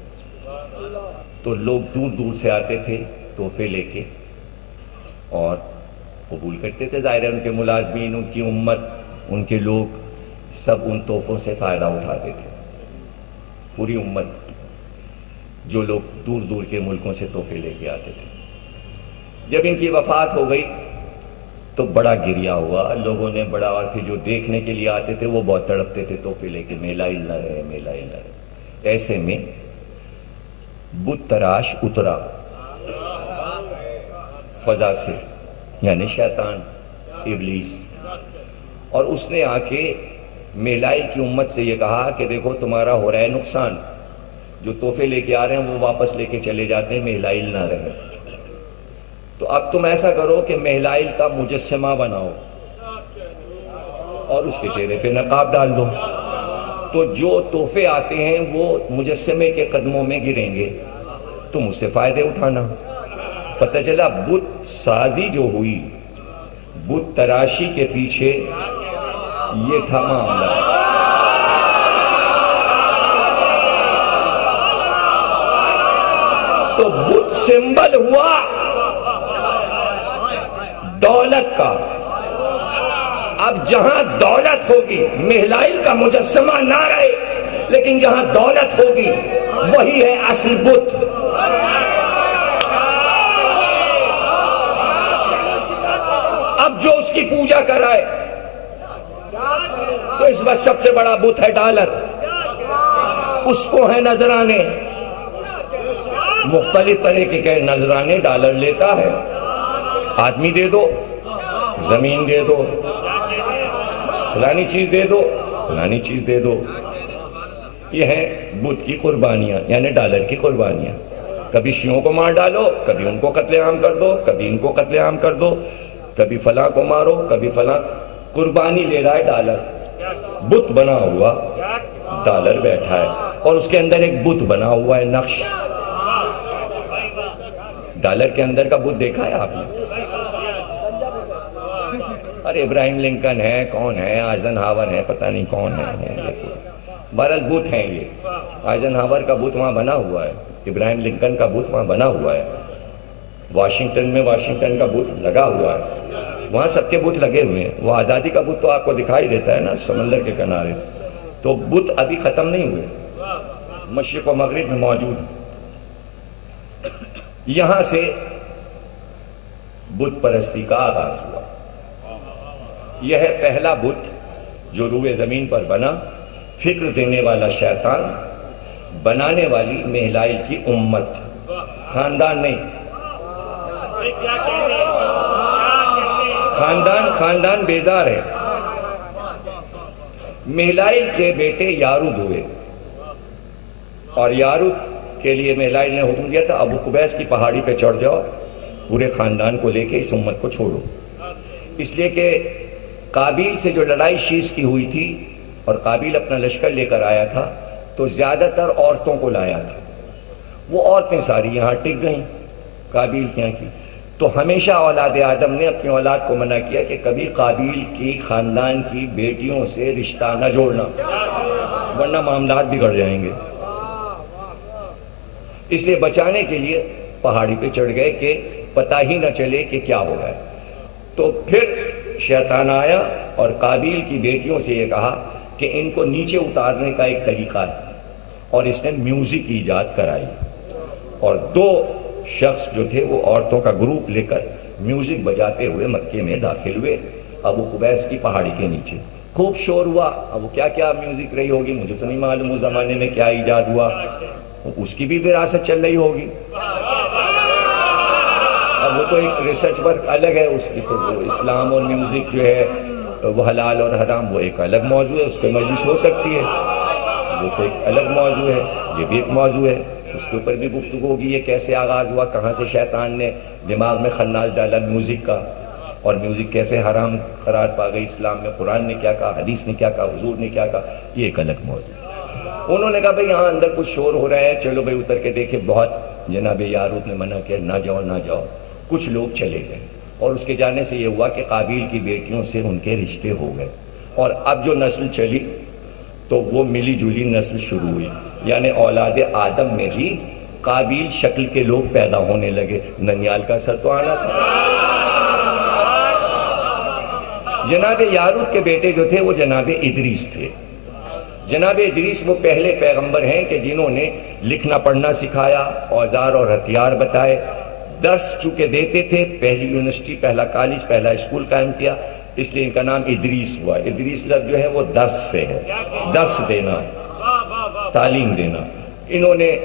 تو لوگ دور دور سے آتے تھے تو تحفے لے کے اور قبول کرتے تھے. ظاہر ہے ان کے ملازمین، ان کی امت، ان کے لوگ سب ان تحفوں سے فائدہ اٹھاتے تھے. پوری امت، جو لوگ دور دور کے ملکوں سے تحفے لے کے آتے تھے. جب ان کی وفات ہو گئی تو بڑا گریہ ہوا لوگوں نے بڑا، اور پھر جو دیکھنے کے لیے آتے تھے وہ بہت تڑپتے تھے تحفے لے کے، میلائل نہ رہے، میلائل نہ رہے. ایسے میں بت تراش اترا فضا سے، یعنی شیطان، ابلیس، اور اس نے آ کے میلائل کی امت سے یہ کہا کہ دیکھو تمہارا ہو رہا ہے نقصان، جو تحفے لے کے آ رہے ہیں وہ واپس لے کے چلے جاتے ہیں، میلائل نہ رہے. تو اب تم ایسا کرو کہ میلائل کا مجسمہ بناؤ اور اس کے چہرے پہ نقاب ڈال دو، تو جو تحفے آتے ہیں وہ مجسمے کے قدموں میں گریں گے، تم اس سے فائدے اٹھانا. پتہ چلا بت سازی جو ہوئی، بت تراشی کے پیچھے یہ تھا معاملہ. تو بت سمبل ہوا دولت کا. اب جہاں دولت ہوگی، میلائل کا مجسمہ نہ رہے لیکن جہاں دولت ہوگی وہی ہے اصل بت. اب جو اس کی پوجا کرائے، تو اس وقت سب سے بڑا بت ہے ڈالر، اس کو ہے نذرانے، مختلف طریقے کے نذرانے ڈالر لیتا ہے. آدمی دے دو، زمین دے دو، فلانی چیز دے دو، فلانی چیز دے دو. یہ ہیں بت کی قربانیاں، یعنی ڈالر کی قربانیاں. کبھی شیعوں کو مار ڈالو، کبھی ان کو قتل عام کر دو، کبھی ان کو قتل عام کر دو، کبھی فلاں کو مارو، کبھی فلاں. قربانی لے رہا ہے ڈالر. بت بنا ہوا ڈالر بیٹھا ہے اور اس کے اندر ایک بت بنا ہوا ہے نقش. ڈالر کے اندر کا بت دیکھا ہے آپ نے؟ ارے ابراہیم لنکن ہے، کون ہے، آئزن ہاور ہے، پتہ نہیں کون ہے. بہرحال بت ہیں یہ. آئزن ہاور کا بت وہاں بنا ہوا ہے، ابراہیم لنکن کا بت وہاں بنا ہوا ہے. واشنگٹن میں واشنگٹن کا بت لگا ہوا ہے، وہاں سب کے بت لگے ہوئے ہیں. وہ آزادی کا بت تو آپ کو دکھائی دیتا ہے نا سمندر کے کنارے. تو بت ابھی ختم نہیں ہوئے، مشرق و مغرب میں موجود ہیں. یہاں سے بت پرستی کا آغاز ہوا. یہ ہے پہلا بت جو روئے زمین پر بنا. فکر دینے والا شیطان، بنانے والی میلائل کی امت، خاندان نہیں. خاندان بیزار ہے. میلائل کے بیٹے یارود ہوئے اور یارود کے لیے میلائل نے حکم دیا تھا ابو قبیس کی پہاڑی پہ چڑھ جاؤ، پورے خاندان کو لے کے اس امت کو چھوڑو. اس لیے کہ قابیل سے جو لڑائی شیش کی ہوئی تھی اور قابیل اپنا لشکر لے کر آیا تھا تو زیادہ تر عورتوں کو لایا تھا. وہ عورتیں ساری یہاں ٹک گئیں قابیل کے یہاں کی. تو ہمیشہ اولاد آدم نے اپنی اولاد کو منع کیا کہ کبھی قابیل کی خاندان کی بیٹیوں سے رشتہ نہ جوڑنا، ورنہ معاملات بگڑ جائیں گے. اس لیے بچانے کے لیے پہاڑی پہ چڑھ گئے کہ پتہ ہی نہ چلے کہ کیا ہو گیا. تو پھر شیطان آیا اور قابیل کی بیٹیوں سے یہ کہا کہ ان کو نیچے اتارنے کا ایک طریقہ ہے، اور اس نے میوزک ایجاد کرائی. اور دو شخص جو تھے وہ عورتوں کا گروپ لے کر میوزک بجاتے ہوئے مکے میں داخل ہوئے ابو قبیس کی پہاڑی کے نیچے. خوب شور ہوا. اب وہ کیا میوزک رہی ہوگی مجھے تو نہیں معلوم، اس زمانے میں کیا ایجاد ہوا، اس کی بھی وراثت چل رہی ہوگی. اب وہ تو ایک ریسرچ ورک الگ ہے اس کی. تو اسلام اور میوزک جو ہے وہ حلال اور حرام وہ ایک الگ موضوع ہے، اس پہ مجلس ہو سکتی ہے، وہ تو ایک الگ موضوع ہے. یہ بھی ایک موضوع ہے، اس کے اوپر بھی گفتگو ہوگی. یہ کیسے آغاز ہوا، کہاں سے شیطان نے دماغ میں خناس ڈالا میوزک کا، اور میوزک کیسے حرام قرار پا گئی اسلام میں، قرآن نے کیا کہا، حدیث نے کیا کہا، حضور نے کیا کہا، یہ ایک الگ موضوع. انہوں نے کہا بھئی یہاں اندر کچھ شور ہو رہا ہے، چلو بھئی اتر کے دیکھے. بہت جناب یارود نے منع کیا، نہ جاؤ نہ جاؤ. کچھ لوگ چلے گئے اور اس کے جانے سے یہ ہوا کہ قابیل کی بیٹیوں سے ان کے رشتے ہو گئے. اور اب جو نسل چلی تو وہ ملی جلی نسل شروع ہوئی، یعنی اولاد آدم میں بھی قابل شکل کے لوگ پیدا ہونے لگے. ننیال کا اثر تو آنا تھا. جناب یارود کے بیٹے جو تھے وہ جناب ادریس تھے. جناب ادریس وہ پہلے پیغمبر ہیں کہ جنہوں نے لکھنا پڑھنا سکھایا، اوزار اور ہتھیار بتائے. درس چونکہ دیتے تھے، پہلی یونیورسٹی، پہلا کالج، پہلا اسکول قائم کیا، اس لیے ان کا نام ادریس ہوا. ادریس لفظ جو ہے وہ درس سے ہے، درس دینا، تعلیم دینا. انہوں نے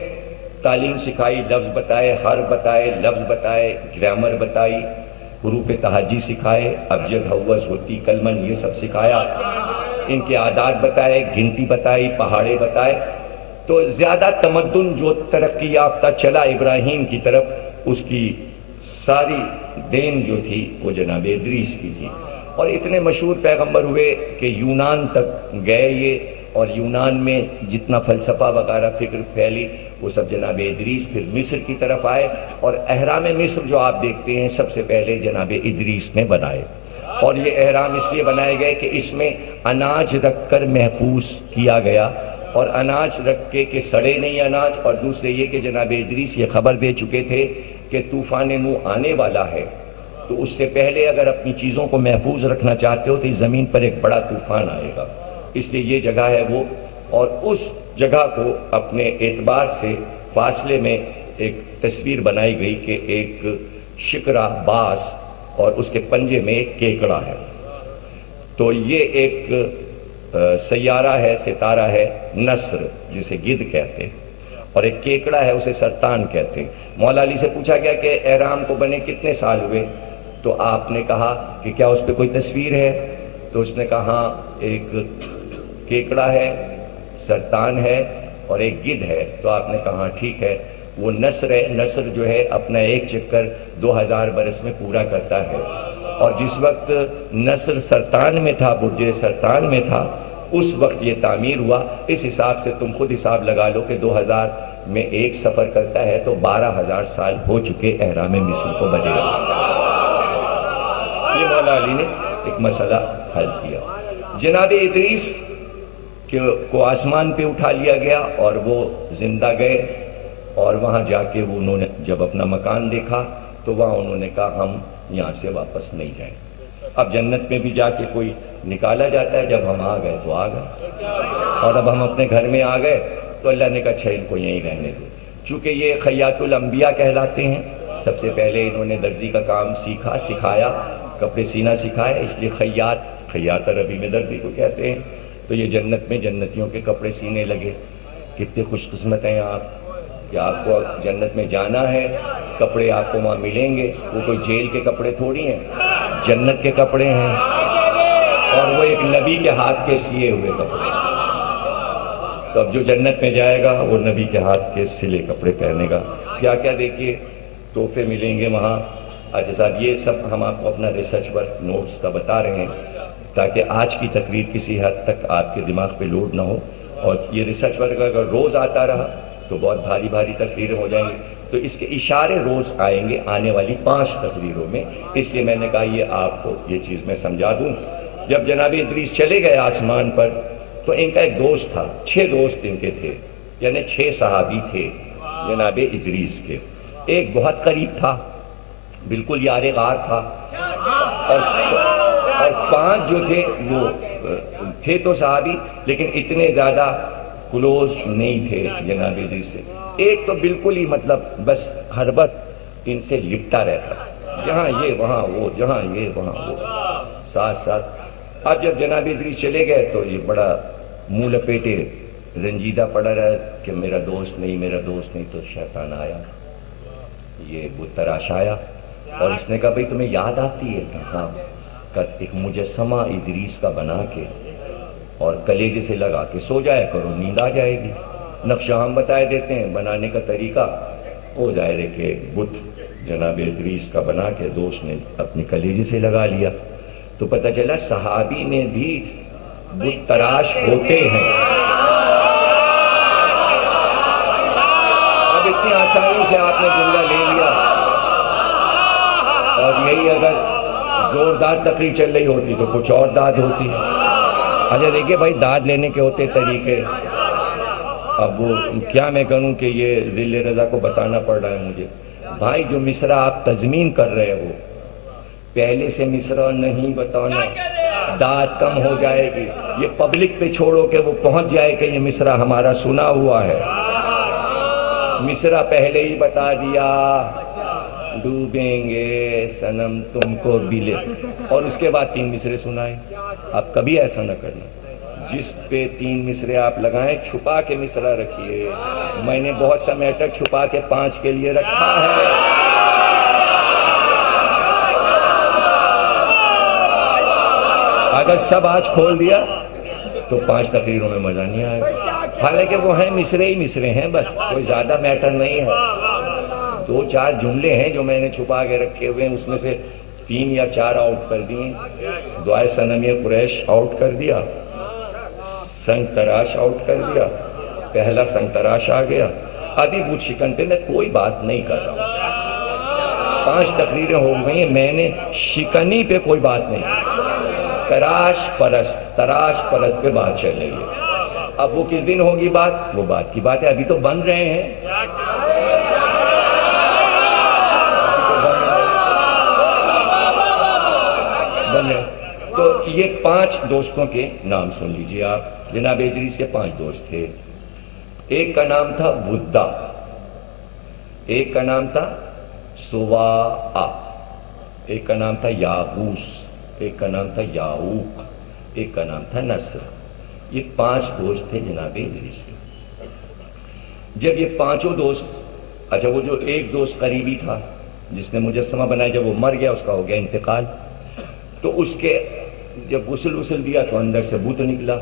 تعلیم سکھائی، لفظ بتائے، حرف بتائے، لفظ بتائے، گرامر بتائی، حروف تہجی سکھائے، ابجد، حوض، ہوتی، کلمن، یہ سب سکھایا. ان کے عادات بتائے، گنتی بتائی، پہاڑے بتائے. تو زیادہ تمدن جو ترقی یافتہ چلا ابراہیم کی طرف، اس کی ساری دین جو تھی وہ جناب ادریس کی تھی. اور اتنے مشہور پیغمبر ہوئے کہ یونان تک گئے یہ، اور یونان میں جتنا فلسفہ وغیرہ فکر پھیلی وہ سب جناب ادریس. پھر مصر کی طرف آئے، اور اہرام مصر جو آپ دیکھتے ہیں سب سے پہلے جناب ادریس نے بنائے. اور یہ اہرام اس لیے بنائے گئے کہ اس میں اناج رکھ کر محفوظ کیا گیا، اور اناج رکھ کے کہ سڑے نہیں اناج. اور دوسرے یہ کہ جناب ادریس یہ خبر دے چکے تھے کہ طوفان نوح آنے والا ہے، تو اس سے پہلے اگر اپنی چیزوں کو محفوظ رکھنا چاہتے ہو تو اس زمین پر ایک بڑا طوفان آئے گا. اس لیے یہ جگہ ہے وہ، اور اس جگہ کو اپنے اعتبار سے فاصلے میں ایک تصویر بنائی گئی کہ ایک شکرہ باز اور اس کے پنجے میں ایک کیکڑا ہے. تو یہ ایک سیارہ ہے، ستارہ ہے نسر، جسے گدھ کہتے ہیں، اور ایک کیکڑا ہے اسے سرطان کہتے ہیں. مولا علی سے پوچھا گیا کہ احرام کو بنے کتنے سال ہوئے؟ تو آپ نے کہا کہ کیا اس پہ کوئی تصویر ہے؟ تو اس نے کہا ہاں، ایک کیکڑا ہے، سرطان ہے اور ایک گدھ ہے. تو آپ نے کہا ٹھیک ہے، وہ نسر ہے. نسر جو ہے اپنا ایک چکر 2000 برس میں پورا کرتا ہے. اور جس وقت نسر سرطان میں تھا، برج سرطان میں تھا، اس وقت یہ تعمیر ہوا. اس حساب سے تم خود حساب لگا لو کہ 2000 میں ایک سفر کرتا ہے تو 12000 سال ہو چکے احرام مصر کو بنے گا. یہ مولا علی نے ایک مسئلہ حل کیا. جناب ادریس کو آسمان پہ اٹھا لیا گیا اور وہ زندہ گئے، اور وہاں جا کے انہوں نے جب اپنا مکان دیکھا تو وہاں انہوں نے کہا ہم یہاں سے واپس نہیں جائیں. اب جنت میں بھی جا کے کوئی نکالا جاتا ہے، جب ہم آ گئے تو آ گئے، اور اب ہم اپنے گھر میں آ گئے تو اللہ نے کہا اچھا ان کو یہیں رہنے دو. چونکہ یہ خیاط الانبیاء کہلاتے ہیں، سب سے پہلے انہوں نے درزی کا کام سیکھا، سکھایا، کپڑے سینا سکھایا، اس لیے خیاط عربی میں درزی کو کہتے ہیں. تو یہ جنت میں جنتیوں کے کپڑے سینے لگے. کتنے خوش قسمت ہیں آپ کہ آپ کو جنت میں جانا ہے، کپڑے آپ کو وہاں ملیں گے. وہ کوئی جیل کے کپڑے تھوڑی ہیں، جنت کے کپڑے ہیں، اور وہ ایک نبی کے ہاتھ کے سیے ہوئے کپڑے. تو اب جو جنت میں جائے گا وہ نبی کے ہاتھ کے سلے کپڑے پہنے گا. کیا کیا دیکھیے تحفے ملیں گے وہاں. اچھا صاحب، یہ سب ہم آپ کو اپنا ریسرچ ورک نوٹس کا بتا رہے ہیں تاکہ آج کی تقریر کسی حد تک آپ کے دماغ پہ لوڈ نہ ہو. اور یہ ریسرچ ورک اگر روز آتا رہا تو بہت بھاری بھاری تقریریں ہو جائیں گی. تو اس کے اشارے روز آئیں گے آنے والی 5 تقریروں میں. اس لیے میں نے کہا یہ آپ کو یہ چیز میں سمجھا دوں. جب جناب ادریس چلے گئے آسمان پر تو ان کا ایک دوست تھا. 6 دوست ان کے تھے، یعنی 6 صحابی تھے جناب ادریس کے. ایک بہت قریب تھا، بالکل یار غار تھا، اور 5 جو تھے وہ تھے تو صحابی لیکن اتنے زیادہ کلوز نہیں تھے جناب ادریس سے. ایک تو بالکل ہی مطلب بس ہر وقت ان سے لپٹا رہتا تھا، جہاں یہ وہاں وہ، جہاں یہ وہاں وہ، ساتھ ساتھ. اب جب جناب ادریس چلے گئے تو یہ بڑا منہ لپیٹے رنجیدہ پڑا رہا کہ میرا دوست نہیں، میرا دوست نہیں. تو شیطان آیا، یہ بت تراش آیا، اور اس نے کہا بھئی تمہیں یاد آتی ہے؟ کہا ایک مجسمہ ادریس کا بنا کے اور کلیجے سے لگا کے سو جایا کرو، نیند آ جائے گی. نقشہ ہم بتائے دیتے ہیں بنانے کا طریقہ. وہ ظاہر ہے کہ بت جناب ادریس کا بنا کے دوست نے اپنے کلیجے سے لگا لیا. تو پتہ چلا صحابی میں بھی بت تراش ہوتے ہیں. اب اتنی آسانی سے آپ نے جملہ لے لیا، اور یہی اگر زوردار تقریر چل رہی ہوتی تو کچھ اور داد ہوتی. اچھا دیکھیے بھائی، داد لینے کے ہوتے طریقے. اب وہ کیا میں کروں کہ یہ ذل رضا کو بتانا پڑ رہا ہے مجھے. بھائی جو مصرع آپ تضمین کر رہے ہو پہلے سے مصرع نہیں بتانا، داد کم ہو جائے گی. یہ پبلک پہ چھوڑو کہ وہ پہنچ جائے کہ یہ مصرع ہمارا سنا ہوا ہے. مصرع پہلے ہی بتا دیا، ڈوبیں گے صنم تم کو بھی، اور اس کے بعد 3 مصرے سنائے. آپ کبھی ایسا نہ کرنا، جس پہ 3 مصرے آپ لگائیں چھپا کے مصرع رکھیے. میں نے بہت سا میٹر چھپا کے 5 کے لیے رکھا ہے. اگر سب آج کھول دیا تو 5 تقریروں میں مزہ نہیں آئے گا. حالانکہ وہ ہیں مصرے ہی مصرے ہیں، بس کوئی زیادہ میٹر نہیں ہے. 2-4 جملے ہیں جو میں نے چھپا کے رکھے ہوئے ہیں، اس میں سے 3 یا 4 آؤٹ کر دیے. دعائے صنمیہ قریش آؤٹ کر دیا، سنگ تراش آؤٹ کر دیا، پہلا سنگ تراش آ گیا. ابھی بت شکن پہ میں کوئی بات نہیں کر رہا ہوں. 5 تقریریں ہو گئی ہیں، میں نے شکنی پہ کوئی بات نہیں. تراش پرست پہ بات چل رہی ہے. اب وہ کس دن ہوگی بات؟ وہ بات کی بات ہے، ابھی تو بن رہے ہیں. تو یہ 5 دوستوں کے نام سن لیجئے آپ. جناب ادریس کے 5 دوست تھے. ایک کا نام تھا ودا، ایک کا نام تھا سواع، ایک کا نام تھا یاغوس، ایک کا نام تھا یاعوق، ایک کا نام تھا نصر. یہ 5 دوست تھے جناب ادریس کے. جب یہ 5 دوست، اچھا وہ جو ایک دوست قریبی تھا جس نے مجسمہ بنایا، جب وہ مر گیا، اس کا ہو گیا انتقال، تو اس کے جب غسل دیا تو اندر سے بت نکلا.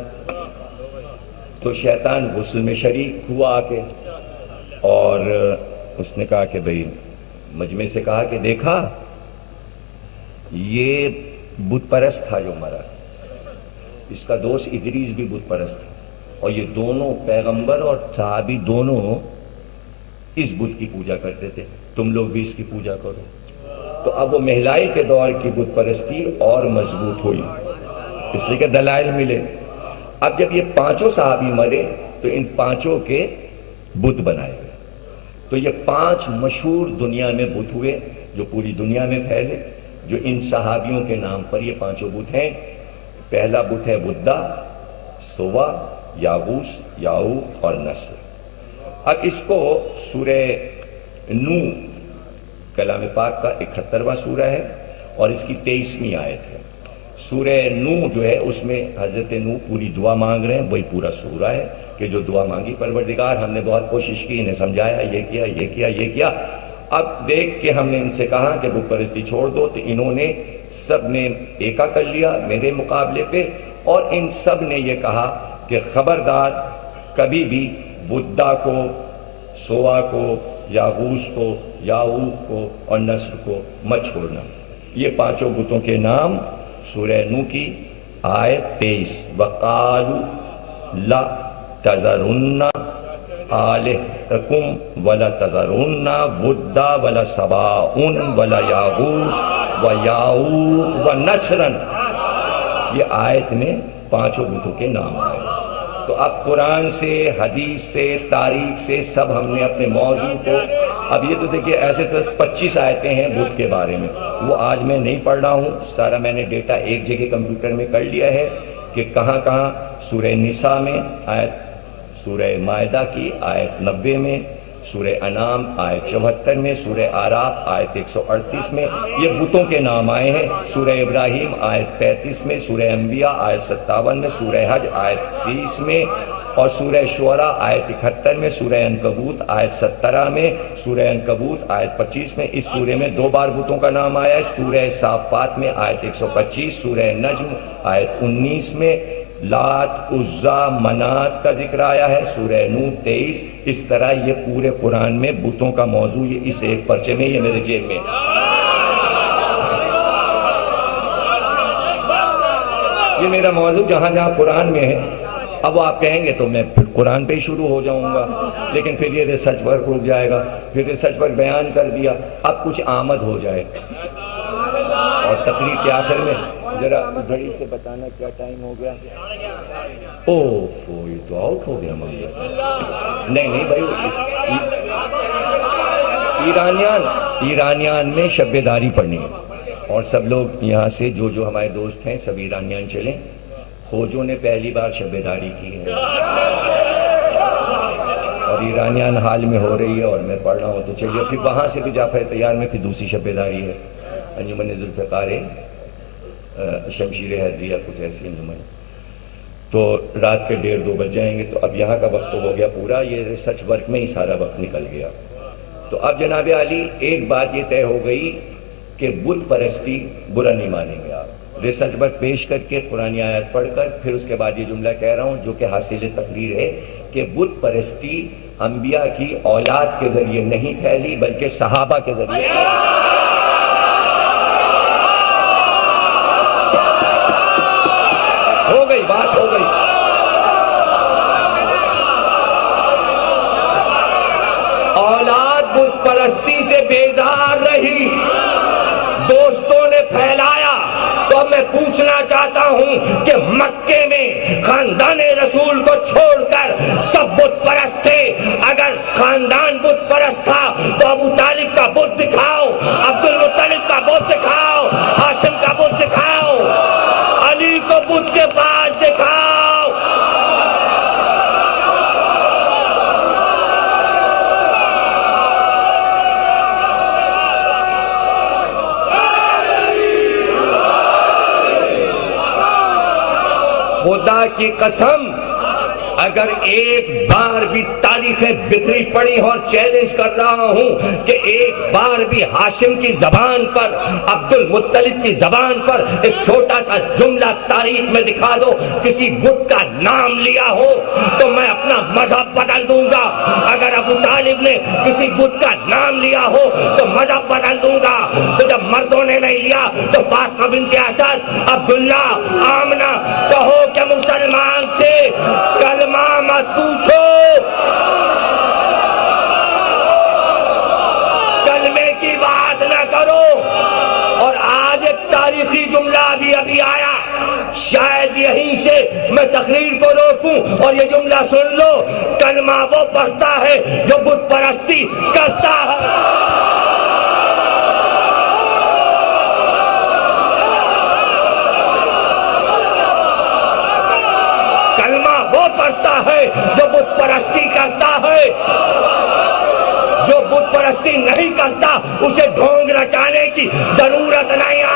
تو شیطان غسل میں شریک ہوا آ کے، اور اس نے کہا کہ بھئی مجمع سے کہا کہ دیکھا یہ بت پرست تھا جو مرا، اس کا دوست ادریس بھی بت پرست تھا، اور یہ دونوں پیغمبر اور صحابی دونوں اس بت کی پوجا کرتے تھے، تم لوگ بھی اس کی پوجا کرو. تو اب وہ مہلائی کے دور کی بت پرستی اور مضبوط ہوئی، اس لیے کہ دلائل ملے. اب جب یہ 5 صحابی مرے تو ان 5 کے بت بنائے گئے. تو یہ 5 مشہور دنیا میں بت ہوئے جو پوری دنیا میں پھیلے، جو ان صحابیوں کے نام پر یہ 5 بت ہیں. پہلا بت ہے ودا، سوا، یاغوس، یاعوق اور نصر. اب اس کو سورہ نو کلام پاک کا 71واں سورہ ہے اور اس کی 23ویں آیت ہے. سورہ نو جو ہے اس میں حضرت نو پوری دعا مانگ رہے ہیں، وہی پورا سورہ ہے کہ جو دعا مانگی پروردگار ہم نے بہت کوشش کی، انہیں سمجھایا، یہ کیا یہ کیا یہ کیا. اب دیکھ کے ہم نے ان سے کہا کہ بت پرستی چھوڑ دو، تو انہوں نے سب نے ایکا کر لیا میرے مقابلے پہ، اور ان سب نے یہ کہا کہ خبردار کبھی بھی ودا کو، سوا کو، یاغوس کو، یاعوق کو اور نصر کو مت چھوڑنا. یہ 5 بتوں کے نام سورہ نو کی آیت 23 وَقَالُوا لَا تَذَرُنَّ آلِهَتَكُمْ وَلَا تَذَرُنَّ وُدًّا وَلَا سَوَاعًا وَلَا يَغُوثَ وَيَعُوقَ وَنَسْرًا. یہ آیت میں 5 بتوں کے نام آئے. تو اب قرآن سے، حدیث سے، تاریخ سے سب ہم نے اپنے موضوع کو، اب یہ تو دیکھیے ایسے تو 25 آیتیں ہیں بت کے بارے میں، وہ آج میں نہیں پڑھ رہا ہوں، سارا میں نے ڈیٹا ایک جگہ کمپیوٹر میں کر لیا ہے کہ کہاں کہاں. سورہ نساء میں آیت، سورہ مائدہ کی آیت 90 میں، سورہ انعام آیت 74 میں، سورہ آراف آیت 138 میں یہ بتوں کے نام آئے ہیں. سورہ ابراہیم آیت 35 میں، سورہ انبیاء آیت 57 میں، سورہ حج آیت 30 میں، اور سورہ شعراء آیت 71 میں، سورہ عنکبوت آیت 17 میں، سورہ عنکبوت آیت 25 میں. اس سورے میں 2 بار بتوں کا نام آیا ہے. سورہ صافات میں آیت 125، سورہ نجم آیت 19 میں لات، عزا، منات کا ذکر آیا ہے. سورہ نو 23. اس طرح یہ پورے قرآن میں بتوں کا موضوع یہ اس ایک پرچے میں، یہ میرے جیب میں. یہ میرا موضوع جہاں جہاں قرآن میں ہے. اب آپ کہیں گے تو میں پھر قرآن پہ ہی شروع ہو جاؤں گا، لیکن پھر یہ ریسرچ ورک رک جائے گا. پھر ریسرچ ورک بیان کر دیا، اب کچھ آمد ہو جائے اور اور تقریر کے آخر میں ذرا گھڑی سے بتانا کیا ٹائم ہو گیا؟ یہ تو آؤٹ ہو گیا معاملہ. نہیں بھائی، ایرانیان میں شب بیداری پڑھنی ہے، اور سب لوگ یہاں سے جو ہمارے دوست ہیں سب ایرانیان چلیں. خوجوں نے پہلی بار شب بیداری کی ہے اور ایرانیان حال میں ہو رہی ہے اور میں پڑھ رہا ہوں، تو چلیے. پھر وہاں سے بھی جعفر تیار میں پھر دوسری شب بیداری ہے، انجمن ذوالفقار شمشیر حیدریہ، کچھ ایسی انجمن. تو رات کے 1:30-2 بج جائیں گے. تو اب یہاں کا وقت تو ہو گیا پورا، یہ ریسرچ ورک میں ہی سارا وقت نکل گیا. تو اب جناب عالی ایک بات یہ طے ہو گئی کہ بت پرستی برا نہیں مانیں گے آپ. ریسرچ ورک پیش کر کے قرآن آیات پڑھ کر پھر اس کے بعد یہ جملہ کہہ رہا ہوں جو کہ حاصل تقریر ہے کہ بت پرستی انبیاء کی اولاد کے ذریعے نہیں پھیلی بلکہ صحابہ کے ذریعے. ہو گئی بات، ہو گئی. اولاد بت پرستی سے بیزار رہی، دوستوں نے پھیلایا. تو اب میں پوچھنا چاہتا ہوں کہ مکے میں خاندان رسول کو چھوڑ کر سب بت پرست تھے. اگر خاندان بت پرست تھا تو ابو طالب کا بت دکھاؤ، عبد المطلب کا بت دکھاؤ، ہاشم کا بت دکھاؤ، علی کو بت کے پاس دکھاؤ. خدا کی قسم اگر ایک بار بھی تاریخیں بکھری پڑی اور چیلنج کر رہا ہوں کہ ایک بار بھی ہاشم کی زبان پر، عبد المطلب کی زبان پر ایک چھوٹا سا جملہ تاریخ میں دکھا دو کسی بت کا نام لیا ہو تو میں اپنا مذہب بدل دوں گا. اگر ابو طالب نے کسی بت کا نام لیا ہو تو مذہب بدل دوں گا. تو جب مردوں نے نہیں لیا تو فاطمہ بنت اسد، عبداللہ، آمنہ کہو کہ مسلمان تھے. کلمہ مت پوچھو، کلمے کی بات نہ کرو. اور آج ایک تاریخی جملہ ابھی آیا، شاید یہیں سے میں تقریر کو روکوں اور یہ جملہ سن لو. کلمہ وہ پڑھتا ہے جو بت پرستی کرتا ہے. وہ پڑھتا ہے جو بت پرستی کرتا ہے. جو بت پرستی نہیں کرتا اسے ڈھونگ رچانے کی ضرورت نہیں ہے.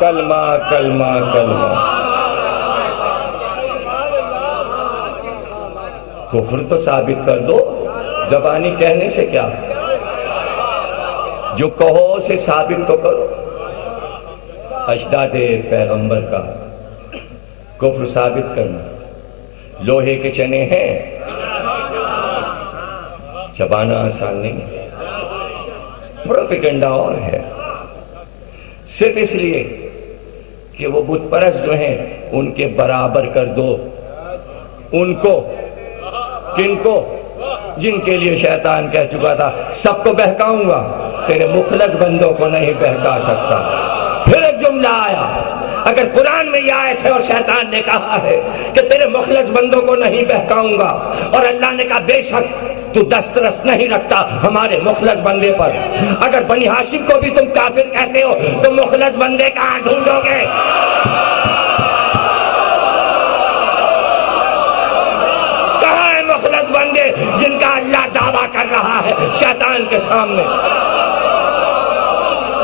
کلمہ کلمہ کلمہ. کفر تو ثابت کر دو، زبانی کہنے سے کیا، جو کہو اسے ثابت تو کرو. اجداد پیغمبر کا کفر ثابت کرنا لوہے کے چنے ہیں، چبانا آسان نہیں ہے. پروپیگنڈا اور ہے، صرف اس لیے کہ وہ بت پرست جو ہیں ان کے برابر کر دو. ان کو، کن کو؟ جن کے لیے شیطان کہہ چکا تھا سب کو بہکاؤں گا، تیرے مخلص بندوں کو نہیں بہکا سکتا. پھر ایک جملہ آیا، اگر قرآن میں یہ آیت ہے اور شیطان نے کہا ہے کہ تیرے مخلص بندوں کو نہیں بہکاؤں گا، اور اللہ نے کہا بے شک تو دسترس نہیں رکھتا ہمارے مخلص بندے پر. اگر بنی ہاشم کو بھی تم کافر کہتے ہو تو مخلص بندے کہاں ڈھونڈو گے؟ کہاں ہیں مخلص بندے جن کا اللہ دعویٰ کر رہا ہے شیطان کے سامنے؟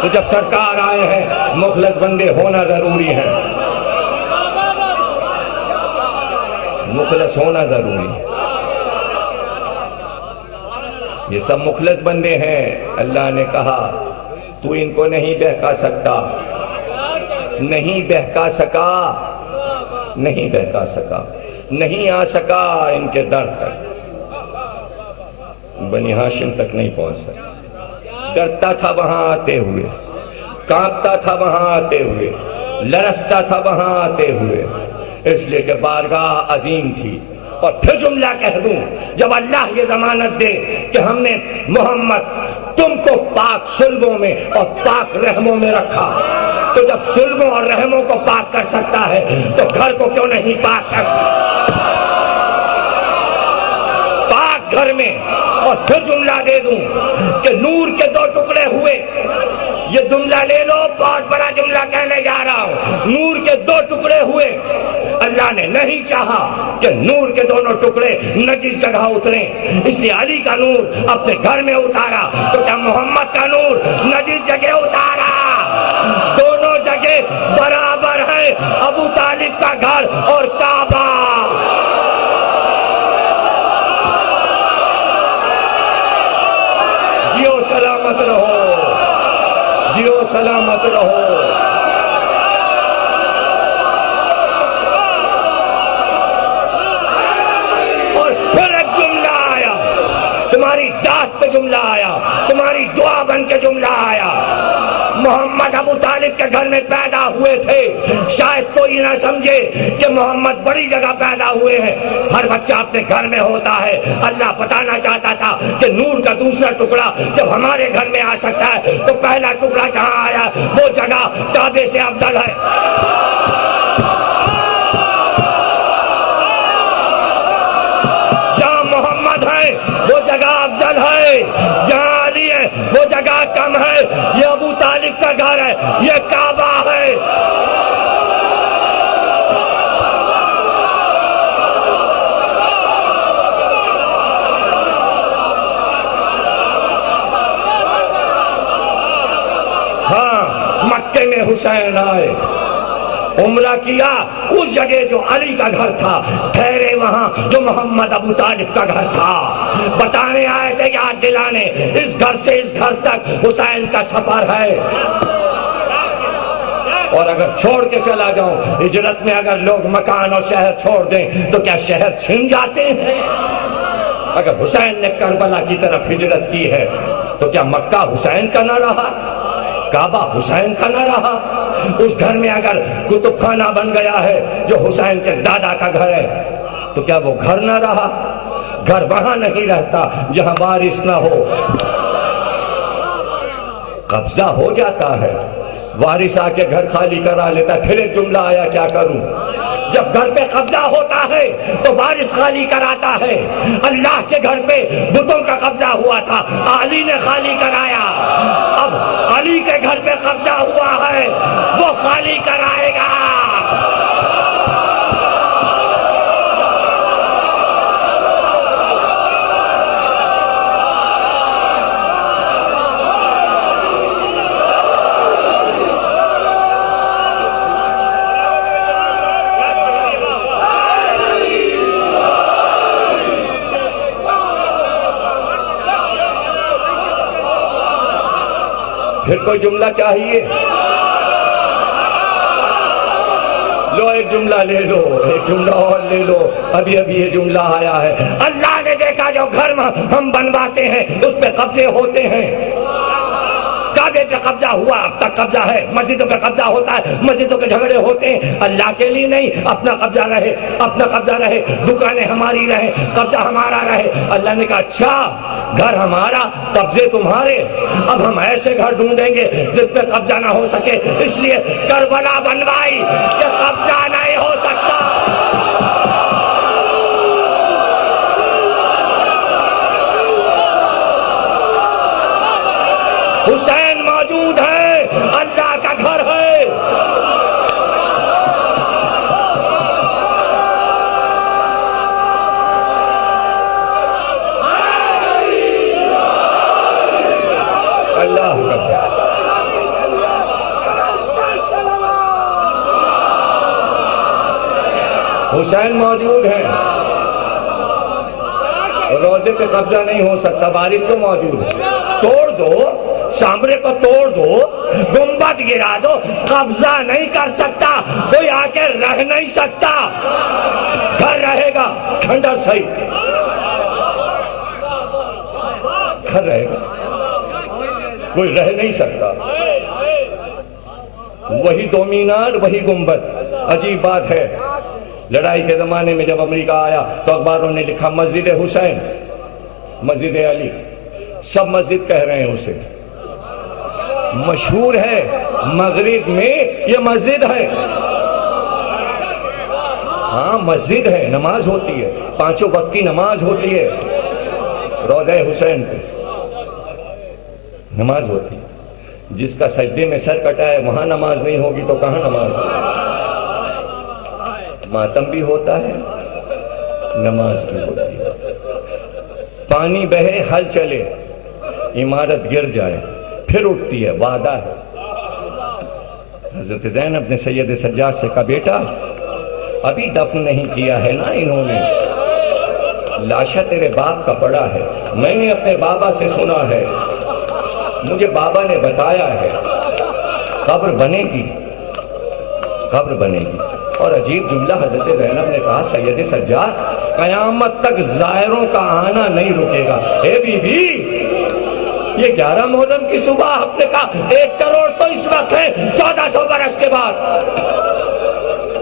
تو جب سرکار آئے ہیں مخلص بندے ہونا ضروری ہے، مخلص ہونا ضروری ہے. یہ سب مخلص بندے ہیں. اللہ نے کہا تو ان کو نہیں بہکا سکتا، نہیں بہکا سکا. نہیں بہکا سکا، نہیں آ سکا ان کے در تک، بنی ہاشم تک نہیں پہنچ سکا۔ ڈرتا تھا وہاں آتے ہوئے، کانپتا تھا وہاں آتے ہوئے، لرزتا تھا وہاں آتے ہوئے، اس لیے کہ بارگاہ عظیم تھی۔ اور پھر جملہ کہہ دوں، جب اللہ یہ ضمانت دے کہ ہم نے محمد تم کو پاک صلبوں میں اور پاک رحموں میں رکھا، تو جب صلبوں اور رحموں کو پاک کر سکتا ہے تو گھر کو کیوں نہیں پاک کر سکتا؟ پاک گھر میں۔ اور پھر جملہ دے دوں کہ نور کے دو ٹکڑے ہوئے، یہ جملہ لے لو، بہت بڑا جملہ کہنے جا رہا ہوں، نور کے دو ٹکڑے ہوئے، اللہ نے نہیں چاہا کہ نور کے دونوں ٹکڑے نجس جگہ اتریں، اس لیے علی کا نور اپنے گھر میں اتارا، تو کیا محمد کا نور نجس جگہ اتارا؟ دونوں جگہ برابر ہے، ابو طالب کا گھر اور کعبہ۔ جیو سلامت رہو، جیو سلامت رہو۔ اور پھر ایک جملہ آیا، تمہاری داد پہ جملہ آیا، تمہاری دعا بن کے جملہ آیا۔ محمد ابو طالب کے گھر میں پیدا ہوئے تھے، شاید کوئی نہ سمجھے کہ محمد بڑی جگہ پیدا ہوئے ہیں، ہر بچہ اپنے گھر میں ہوتا ہے۔ اللہ بتانا چاہتا تھا کہ نور کا دوسرا ٹکڑا جب ہمارے گھر میں آ سکتا ہے تو پہلا ٹکڑا جہاں آیا وہ جگہ کعبے سے افضل ہے۔ جہاں محمد ہے وہ جگہ افضل ہے، جہاں علی ہے وہ جگہ کم ہے۔ یہ ابو طالب کا گھر ہے، یہ کعبہ ہے۔ ہاں، مکے میں حسین آئے، عمرہ کیا اس جگہ جو علی کا گھر تھا، ٹھہرے وہاں جو محمد ابو طالب کا گھر تھا، بتانے آئے تھے، یاد دلانے، اس گھر سے اس گھر تک حسین کا سفر ہے۔ اور اگر چھوڑ کے چلا جاؤں، ہجرت میں اگر لوگ مکان اور شہر چھوڑ دیں تو کیا شہر چھن جاتے ہیں؟ اگر حسین نے کربلا کی طرف ہجرت کی ہے تو کیا مکہ حسین کا نہ رہا؟ کعبہ حسین کا نہ رہا؟ اس گھر میں اگر کتب خانہ بن گیا ہے جو حسین کے دادا کا گھر ہے تو کیا وہ گھر نہ رہا؟ گھر وہاں نہیں رہتا جہاں وارث نہ ہو، قبضہ ہو جاتا ہے، وارث آ کے گھر خالی کرا لیتا ہے۔ پھر ایک جملہ آیا، کیا کروں؟ جب گھر پہ قبضہ ہوتا ہے تو وارث خالی کراتا ہے۔ اللہ کے گھر پہ بتوں کا قبضہ ہوا تھا، علی نے خالی کرایا، اب علی کے گھر پہ قبضہ ہوا ہے، وہ خالی کرائے گا۔ پھر کوئی جملہ چاہیے؟ لو ایک جملہ لے لو، ایک جملہ اور لے لو، ابھی ابھی یہ جملہ آیا ہے، اللہ نے دیکھا جو گھر ہم بنواتے ہیں اس پہ قبضے ہوتے ہیں۔ کعبے پہ قبضہ ہوا، اب تک قبضہ ہے، مسجدوں پہ قبضہ ہوتا ہے، مسجدوں کے جھگڑے ہوتے ہیں، اللہ کے لیے نہیں، اپنا قبضہ رہے، اپنا قبضہ رہے، دکانیں ہماری رہے، قبضہ ہمارا رہے۔ اللہ نے کہا اچھا، گھر ہمارا، قبضے تمہارے، اب ہم ایسے گھر ڈھونڈیں گے جس پہ قبضہ نہ ہو سکے، اس لیے کربلا بنوائی کہ قبضہ نہیں ہو سکتا۔ حسین موجود ہے، اللہ کا گھر ہے۔ اللہ کا گھر۔ حسین موجود ہے، روزے پہ قبضہ نہیں ہو سکتا، بارش تو موجود ہے، توڑ دو، سامرے کو توڑ دو، گنبد گرا دو، قبضہ نہیں کر سکتا، کوئی آ کے رہ نہیں سکتا، گھر رہے گا کھنڈر صحیح، گھر رہے گا، کوئی رہ نہیں سکتا۔ وہی دو مینار وہی گنبد۔ عجیب بات ہے، لڑائی کے زمانے میں جب امریکہ آیا تو اخباروں نے لکھا مسجد حسین، مسجد علی، سب مسجد کہہ رہے ہیں اسے، مشہور ہے مغرب میں یہ مسجد ہے، ہاں مسجد ہے، نماز ہوتی ہے، 5 وقت کی نماز ہوتی ہے، روضہ حسین پہ نماز ہوتی ہے۔ جس کا سجدے میں سر کٹا ہے وہاں نماز نہیں ہوگی تو کہاں نماز ہوگی؟ ماتم بھی ہوتا ہے، نماز بھی ہوتی ہے۔ پانی بہے ہل چلے، عمارت گر جائے پھر اٹھتی ہے، وعدہ ہے۔ حضرت زینب نے سید سجاد سے کہا بیٹا ابھی دفن نہیں کیا ہے نا انہوں نے، لاشا تیرے باپ کا پڑا ہے، میں نے اپنے بابا سے سنا ہے، مجھے بابا نے بتایا ہے قبر بنے گی، قبر بنے گی۔ اور عجیب جملہ حضرت زینب نے کہا سید سجاد قیامت تک زائروں کا آنا نہیں رکے گا۔ اے بی بی یہ 11 محرم کی صبح آپ نے کہا 1 کروڑ تو اس وقت ہے 1400 برس کے بعد۔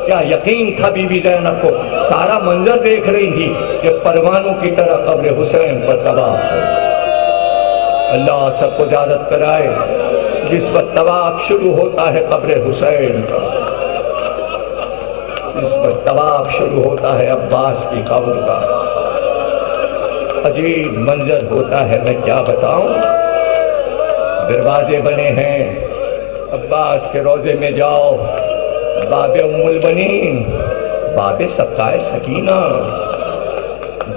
کیا یقین تھا بی بی زینب کو، سارا منظر دیکھ رہی تھی کہ پروانوں کی طرح قبر حسین پر تباہ ہے۔ اللہ سب کو زیارت کرائے جس وقت طواف شروع ہوتا ہے قبر حسین کا، جس وقت طواف شروع ہوتا ہے عباس کی قبر کا، عجیب منظر ہوتا ہے، میں کیا بتاؤں۔ دروازے بنے ہیں، عباس کے روضے میں جاؤ، باب ام البنین، باب سقائے سکینہ،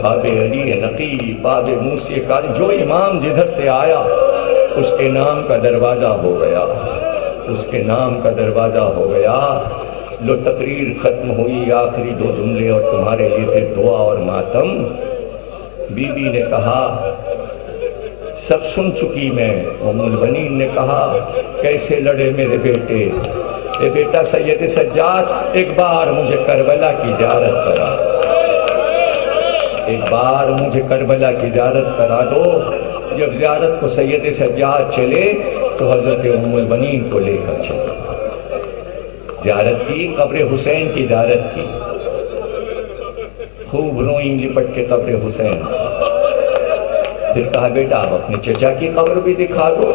باب علی نقی، باب موسی قاری، جو امام جدھر سے آیا اس کے نام کا دروازہ ہو گیا، اس کے نام کا دروازہ ہو گیا۔ لو تقریر ختم ہوئی، آخری 2 جملے اور تمہارے لیے تھے دعا اور ماتم۔ بی بی نے کہا سب سن چکی میں۔ ام البنین نے کہا کیسے لڑے میرے بیٹے؟ اے بیٹا سید سجاد ایک بار مجھے کربلا کی زیارت کرا، ایک بار مجھے کربلا کی زیارت کرا دو۔ جب زیارت کو سید سجاد چلے تو حضرت ام البنین کو لے کر چلے، زیارت کی، قبر حسین کی زیارت کی، خوب روئیں لپٹ کے قبر حسین سے۔ پھر کہا بیٹا آپ اپنے چچا کی قبر بھی دکھا دو۔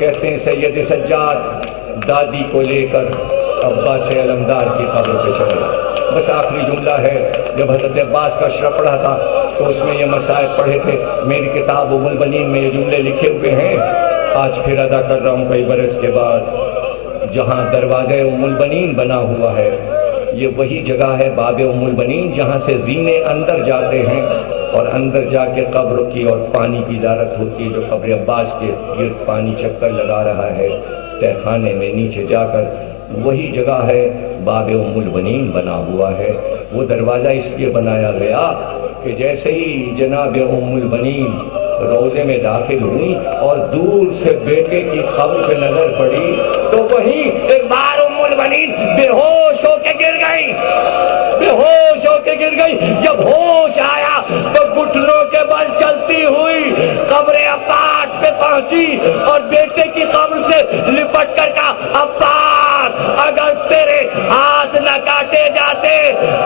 کہتے ہیں سید سجاد دادی کو لے کر عباس علمدار کی قبر پہ چلے۔ بس آخری جملہ ہے، جب حضرت عباس کا اشرف پڑھا تھا تو اس میں یہ مسائل پڑھے تھے، میری کتاب ام البنین میں یہ جملے لکھے ہوئے ہیں، آج پھر ادا کر رہا ہوں کئی برس کے بعد۔ جہاں دروازہ ام البنین بنا ہوا ہے یہ وہی جگہ ہے باب ام البنین جہاں سے زینے اندر جاتے ہیں اور اندر جا کے قبر کی اور پانی کی زیارت ہوتی ہے، جو قبر عباس کے گرد پانی چکر لگا رہا ہے تہ خانے میں نیچے جا کر، وہی جگہ ہے باب ام البنین بنا ہوا ہے۔ وہ دروازہ اس لیے بنایا گیا کہ جیسے ہی جناب ام البنین روزے میں داخل ہوئی اور دور سے بیٹے کی قبر پہ نظر پڑی تو وہیں ایک بار ام البنین بے ہوش ہو کے گر گئی، بے ہوش ہو کے گر گئی۔ جب ہوش آیا تو گھٹنوں کے بل چلتی ہوئی قبر عباس پہ پہنچی اور بیٹے کی قبر سے لپٹ کر کہا عباس اگر تیرے ہاتھ نہ کاٹے جاتے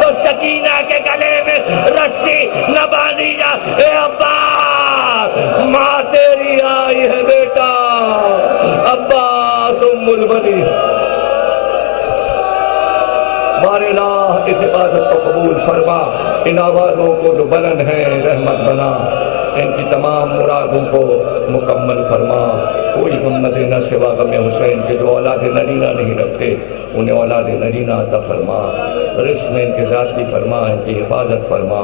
تو سکینہ کے گلے میں رسی نہ باندھی جا۔ اے عباس ماں تیری آئی ہے بیٹا۔ عباس ام البنین بارے الہ اس عبادت کو قبول فرما، ان آوازوں کو جو بلند ہیں رحمت بنا، ان کی تمام مرادوں کو مکمل فرما۔ کوئی غمت نہ سوا غم حسین کے، جو اولاد نرینہ نہیں رکھتے انہیں اولاد نرینہ عطا فرما، رزق میں ان کے ذاتی فرما، ان کی حفاظت فرما،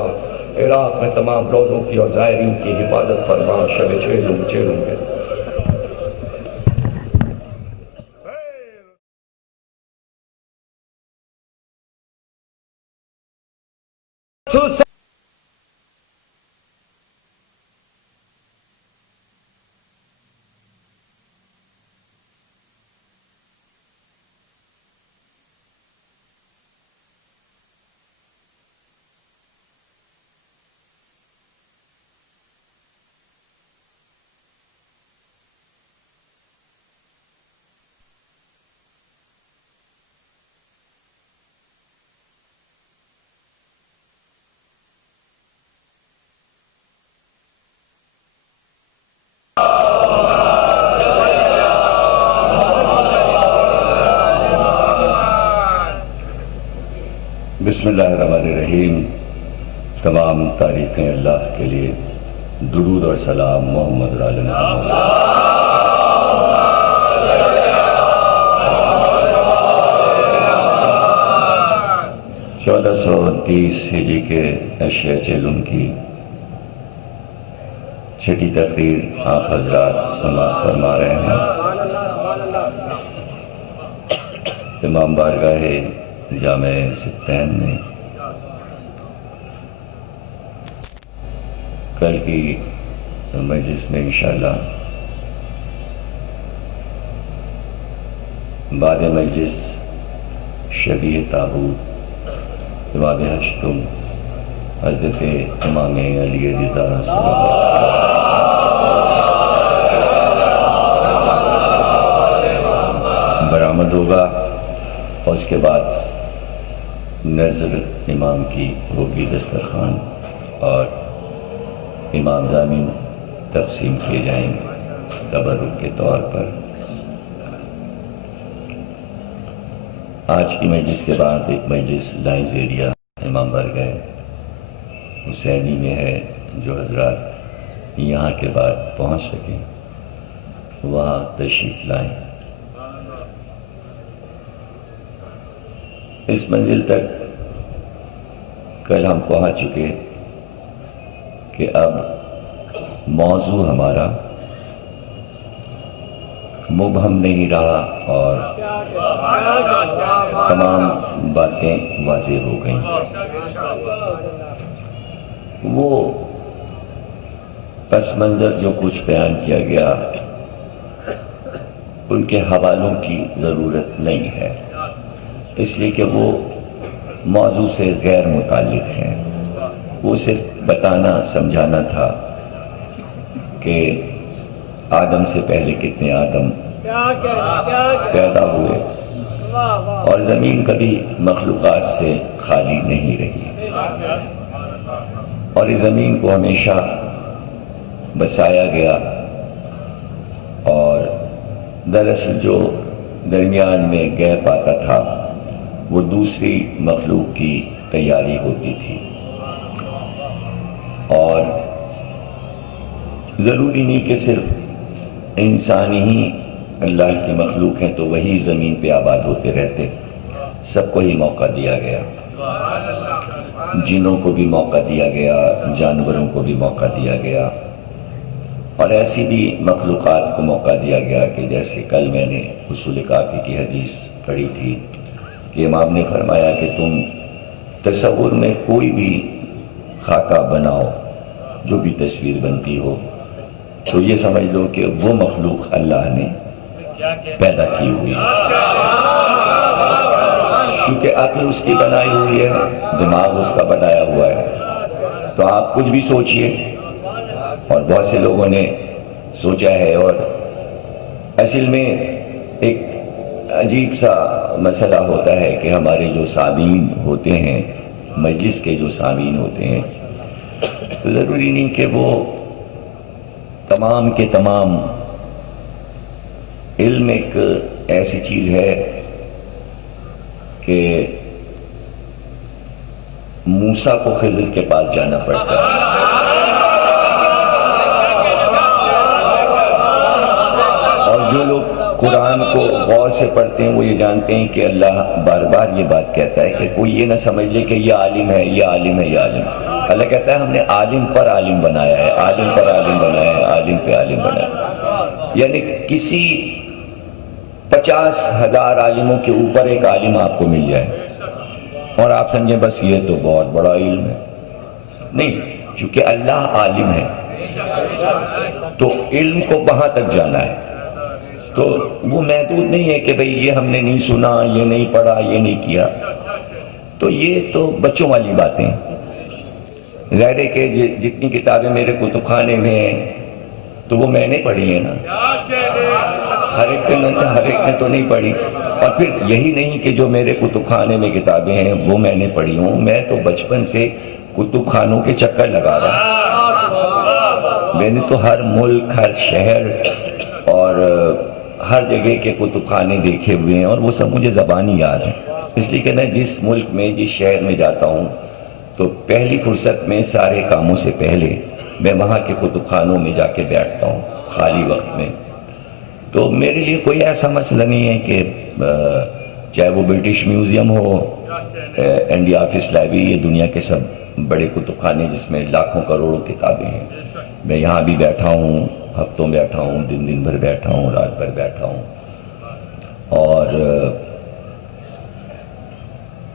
عراق میں تمام روزوں کی اور زائرین کی حفاظت فرما۔ شب چیلوں کے بسم اللہ الرحمن الرحیم. تمام تعریفیں اللہ کے لیے. درود اور سلام محمد علی محمد. 1430 ہجری کے اشیاء چیلم کی چھٹی تقریر آپ حضرات سماعت فرما رہے ہیں. امام بارگاہ جامع ستین میں کل کی مجلس میں انشاءاللہ بعد مجلس شبیہ تابوت امام ہشتم حضرت امام علی رضا صلی اللہ علیہ وسلم برآمد ہوگا اور اس کے بعد نظر امام کی ہوگی دسترخوان اور امام ضامن تقسیم کیے جائیں گے تبرک کے طور پر. آج کی مجلس کے بعد ایک مجلس لائنز ایریا امام بارگاہ حسینی میں ہے. جو حضرات یہاں کے بعد پہنچ سکیں وہاں تشریف لائیں. اس منزل تک کل ہم پہنچ چکے کہ اب موضوع ہمارا مبہم نہیں رہا اور تمام باتیں واضح ہو گئیں. وہ پس منظر جو کچھ بیان کیا گیا ان کے حوالوں کی ضرورت نہیں ہے، اس لیے کہ وہ موضوع سے غیر متعلق ہیں. وہ صرف بتانا سمجھانا تھا کہ آدم سے پہلے کتنے آدم پیدا ہوئے اور زمین کبھی مخلوقات سے خالی نہیں رہی اور اس زمین کو ہمیشہ بسایا گیا اور دراصل جو درمیان میں گیپ آتا تھا وہ دوسری مخلوق کی تیاری ہوتی تھی. اور ضروری نہیں کہ صرف انسانی ہی اللہ کی مخلوق ہیں تو وہی زمین پہ آباد ہوتے رہتے. سب کو ہی موقع دیا گیا، جنوں کو بھی موقع دیا گیا، جانوروں کو بھی موقع دیا گیا اور ایسی بھی مخلوقات کو موقع دیا گیا کہ جیسے کل میں نے اصول کافی کی حدیث پڑھی تھی کہ امام نے فرمایا کہ تم تصور میں کوئی بھی خاکہ بناؤ، جو بھی تصویر بنتی ہو تو یہ سمجھ لو کہ وہ مخلوق اللہ نے پیدا کی ہوئی ہے. کیونکہ عقل اس کی بنائی ہوئی ہے، دماغ اس کا بنایا ہوا ہے. تو آپ کچھ بھی سوچئے اور بہت سے لوگوں نے سوچا ہے اور اصل میں ایک عجیب سا مسئلہ ہوتا ہے کہ ہمارے جو سامعین ہوتے ہیں، مجلس کے جو سامعین ہوتے ہیں، تو ضروری نہیں کہ وہ تمام کے تمام علم ایک ایسی چیز ہے کہ موسیٰ کو خضر کے پاس جانا پڑتا ہے. اور جو لوگ قرآن کو غور سے پڑھتے ہیں وہ یہ جانتے ہیں کہ اللہ بار بار یہ بات کہتا ہے کہ کوئی یہ نہ سمجھ لے کہ یہ عالم ہے، یہ عالم ہے، یہ عالم ہے. اللہ کہتا ہے ہم نے عالم پر عالم بنایا ہے، عالم پر عالم بنایا ہے، عالم پہ عالم بنایا ہے. یعنی کسی 50,000 عالموں کے اوپر ایک عالم آپ کو مل جائے اور آپ سمجھیں بس یہ تو بہت بڑا علم ہے. نہیں، چونکہ اللہ عالم ہے تو علم کو وہاں تک جانا ہے. تو وہ محدود نہیں ہے کہ بھئی یہ ہم نے نہیں سنا، یہ نہیں پڑھا، یہ نہیں کیا. تو یہ تو بچوں والی باتیں ہیں. ظاہر ہے کہ جتنی کتابیں میرے کتب خانے میں ہیں تو وہ میں نے پڑھی ہیں نا. ہر ایک نے تو نہیں پڑھی. اور پھر یہی نہیں کہ جو میرے کتب خانے میں کتابیں ہیں وہ میں نے پڑھی ہوں. میں تو بچپن سے کتب خانوں کے چکر لگا رہا. میں نے تو ہر ملک، ہر شہر اور ہر جگہ کے کتب خانے دیکھے ہوئے ہیں اور وہ سب مجھے زبانی یاد ہیں. اس لیے کہ میں جس ملک میں جس شہر میں جاتا ہوں تو پہلی فرصت میں سارے کاموں سے پہلے میں وہاں کے کتب خانوں میں جا کے بیٹھتا ہوں خالی وقت میں. تو میرے لیے کوئی ایسا مسئلہ نہیں ہے کہ چاہے وہ برٹش میوزیم ہو، انڈیا آفس لائبریری، یہ دنیا کے سب بڑے کتب خانے جس میں لاکھوں کروڑوں کتابیں ہیں. میں یہاں بھی بیٹھا ہوں، ہفتوں بیٹھا ہوں، دن بھر بیٹھا ہوں، رات بھر بیٹھا ہوں. اور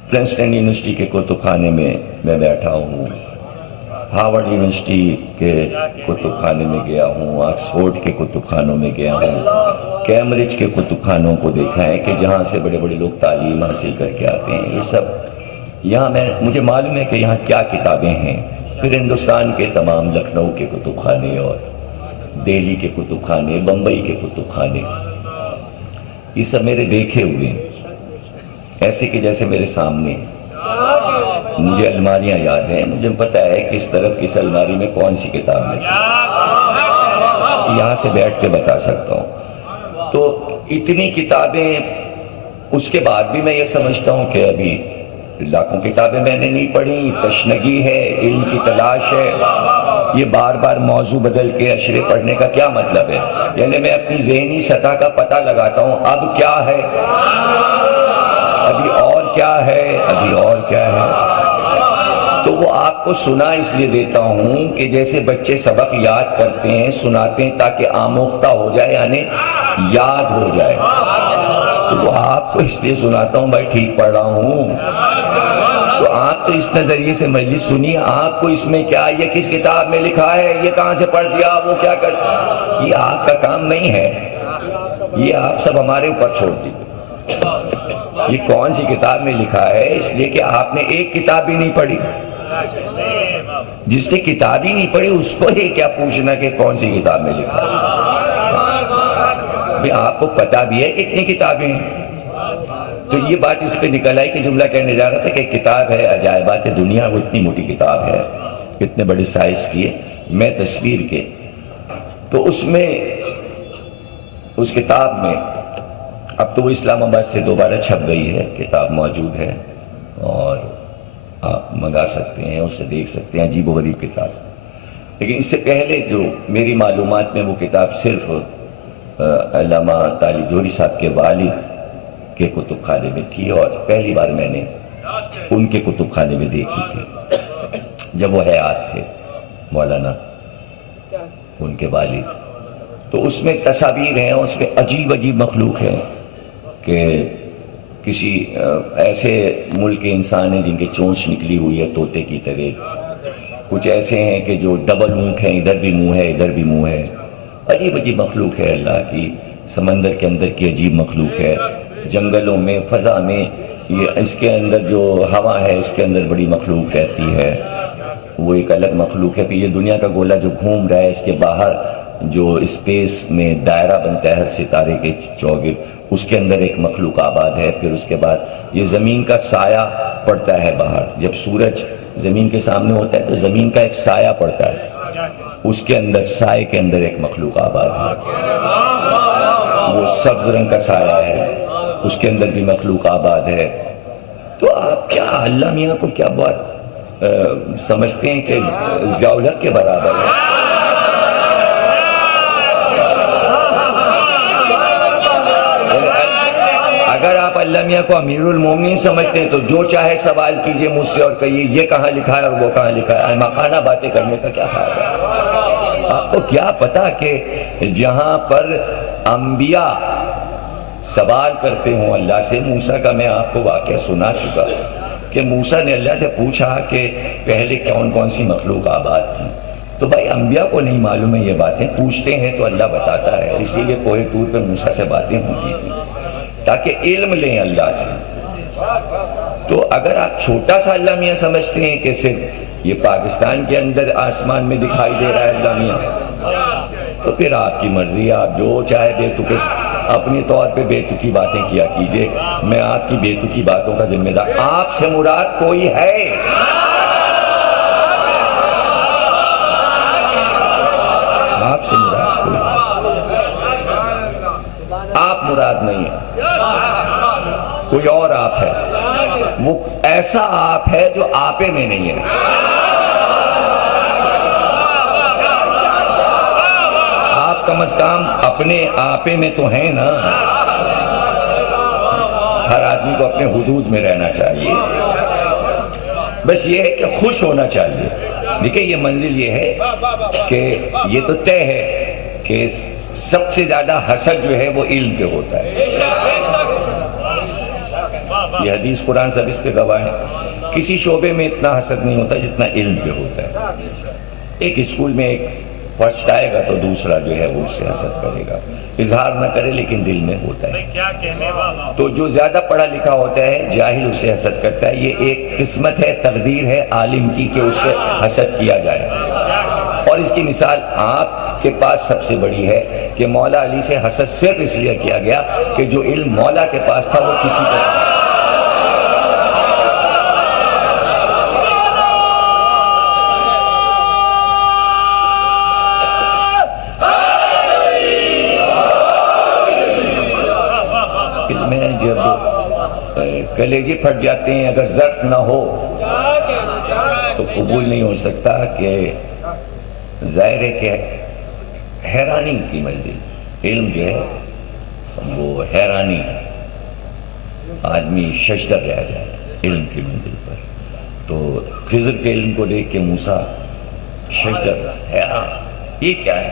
پرنسٹن یونیورسٹی کے کتب خانے میں بیٹھا ہوں، ہارورڈ یونیورسٹی کے کتب خانے میں گیا ہوں، آکسفورڈ کے کتب خانوں میں گیا ہوں، کیمبرج کے کتب خانوں کو دیکھا ہے کہ جہاں سے بڑے بڑے لوگ تعلیم حاصل کر کے آتے ہیں. یہ سب یہاں مجھے معلوم ہے کہ یہاں کیا کتابیں ہیں. پھر ہندوستان کے تمام لکھنؤ کے کتب خانے اور دہلی کے کتب خانے، بمبئی کے کتب خانے، یہ سب میرے دیکھے ہوئے ہیں، ایسے کہ جیسے میرے سامنے. مجھے الماریاں یاد ہیں، مجھے پتہ ہے کس طرف کس الماری میں کون سی کتاب لگی، یہاں سے بیٹھ کے بتا سکتا ہوں. تو اتنی کتابیں، اس کے بعد بھی میں یہ سمجھتا ہوں کہ ابھی لاکھوں کتابیں میں نے نہیں پڑھی. تشنگی ہے، علم کی تلاش ہے. یہ بار بار موضوع بدل کے اشرے پڑھنے کا کیا مطلب ہے؟ یعنی میں اپنی ذہنی سطح کا پتہ لگاتا ہوں اب کیا ہے، ابھی اور کیا ہے، ابھی اور کیا ہے. تو وہ آپ کو سنا اس لیے دیتا ہوں کہ جیسے بچے سبق یاد کرتے ہیں، سناتے ہیں تاکہ آموختہ ہو جائے، یعنی یاد ہو جائے. تو وہ آپ کو اس لیے سناتا ہوں بھائی ٹھیک پڑھ رہا ہوں. تو آپ تو اس نظریے سے مجلس سنیے، آپ کو اس میں کیا، یہ کس کتاب میں لکھا ہے، یہ کہاں سے پڑھ دیا، وہ کیا کر، یہ آپ کا کام نہیں ہے. یہ آپ سب ہمارے اوپر چھوڑ دیجیے. یہ کون سی کتاب میں لکھا ہے، اس لیے کہ آپ نے ایک کتاب بھی نہیں پڑھی. جس نے کتاب ہی نہیں پڑھی اس کو یہ کیا پوچھنا کہ کون سی کتاب میں لکھا ہے. آپ کو پتا بھی ہے کتنی کتابیں ہیں. تو یہ بات اس پہ نکل آئی کہ جملہ کہنے جا رہا تھا کہ کتاب ہے عجائبات دنیا، وہ اتنی موٹی کتاب ہے، اتنے بڑے سائز کی ہے، میں تصویر کے. تو اس میں، اس کتاب میں، اب تو وہ اسلام آباد سے دوبارہ چھپ گئی ہے، کتاب موجود ہے اور آپ منگا سکتے ہیں، اسے دیکھ سکتے ہیں. عجیب و غریب کتاب. لیکن اس سے پہلے جو میری معلومات میں وہ کتاب صرف علامہ طالب جوہری صاحب کے والد کے کتب خانے میں تھی، اور پہلی بار میں نے ان کے کتب خانے میں دیکھی تھی جب وہ حیات تھے، مولانا ان کے والد. تو اس میں تصاویر ہیں، اس میں عجیب عجیب مخلوق ہے کہ کسی ایسے ملک کے انسان ہیں جن کی چونچ نکلی ہوئی ہے طوطے کی طرح. کچھ ایسے ہیں کہ جو ڈبل اونٹ ہیں، ادھر بھی منہ ہے ادھر بھی منہ ہے. عجیب عجیب مخلوق ہے اللہ کی. سمندر کے اندر کی عجیب مخلوق ہے، جنگلوں میں، فضا میں. یہ اس کے اندر جو ہوا ہے اس کے اندر بڑی مخلوق رہتی ہے، وہ ایک الگ مخلوق ہے. پھر یہ دنیا کا گولا جو گھوم رہا ہے، اس کے باہر جو اسپیس میں دائرہ بنتا ہے ہر ستارے کے چوگرد، اس کے اندر ایک مخلوق آباد ہے. پھر اس کے بعد یہ زمین کا سایہ پڑتا ہے باہر، جب سورج زمین کے سامنے ہوتا ہے تو زمین کا ایک سایہ پڑتا ہے، اس کے اندر سائے کے اندر ایک مخلوق آباد ہے، وہ سبز رنگ کا سایہ ہے، اس کے اندر بھی مخلوق آباد ہے. تو آپ کیا اللہ میاں کو کیا بات سمجھتے ہیں کہ ضیاء الحق کے برابر ہے. اگر آپ اللہ میاں کو امیر المومنین سمجھتے ہیں تو جو چاہے سوال کیجئے مجھ سے اور کہیے یہ کہاں لکھا ہے اور وہ کہاں لکھا ہے. مخانہ باتیں کرنے کا کیا فائدہ ہے؟ آپ کو کیا پتا کہ جہاں پر انبیاء سوال کرتے ہوں اللہ سے، موسیٰ کا میں آپ کو واقعہ سنا چکا کہ موسیٰ نے اللہ سے پوچھا کہ پہلے کون کون سی مخلوق آباد تھی. تو بھائی انبیاء کو نہیں معلوم ہے یہ باتیں، پوچھتے ہیں تو اللہ بتاتا ہے. اس لیے کوہ طور پہ موسیٰ سے باتیں ہوتی تھیں تاکہ علم لیں اللہ سے. تو اگر آپ چھوٹا سا اللہ میاں سمجھتے ہیں کہ صرف یہ پاکستان کے اندر آسمان میں دکھائی دے رہا ہے اللہ میاں، تو پھر آپ کی مرضی، آپ جو چاہے بے تکے اپنے طور پہ بے تکی باتیں کیا کیجئے. میں آپ کی بے تکی باتوں کا ذمہ دار. آپ سے مراد کوئی ہے؟ آپ سے مراد کوئی ہے؟ آپ مراد نہیں ہے. کوئی اور آپ ہے، وہ ایسا آپ ہے جو آپے میں نہیں ہے۔ آپ کم از کم اپنے آپے میں تو ہیں نا۔ ہر آدمی کو اپنے حدود میں رہنا چاہیے، بس یہ ہے کہ خوش ہونا چاہیے۔ دیکھیں یہ منزل یہ ہے کہ یہ تو طے ہے کہ سب سے زیادہ حسد جو ہے وہ علم پہ ہوتا ہے۔ یہ حدیث قرآن سب اس پہ گواہ ہے۔ کسی شعبے میں اتنا حسد نہیں ہوتا جتنا علم پہ ہوتا ہے۔ ایک اسکول میں ایک فرسٹ آئے گا تو دوسرا جو ہے وہ اس سے حسد کرے گا، اظہار نہ کرے لیکن دل میں ہوتا ہے۔ تو جو زیادہ پڑھا لکھا ہوتا ہے جاہل اس سے حسد کرتا ہے۔ یہ ایک قسمت ہے، تقدیر ہے عالم کی کہ اس سے حسد کیا جائے۔ اور اس کی مثال آپ کے پاس سب سے بڑی ہے کہ مولا علی سے حسد صرف اس لیے کیا گیا کہ جو علم مولا کے پاس تھا وہ کسی کو نہیں۔ میں جب کلیجے پھٹ جاتے ہیں، اگر ظرف نہ ہو تو قبول نہیں ہو سکتا کہ ظاہر ہے کہ حیرانی کی منزل علم جو ہے وہ حیرانی، آدمی ششدر رہ جائے علم کی منزل پر۔ تو خضر کے علم کو دیکھ کے موسیٰ ششدر حیران، یہ کیا ہے،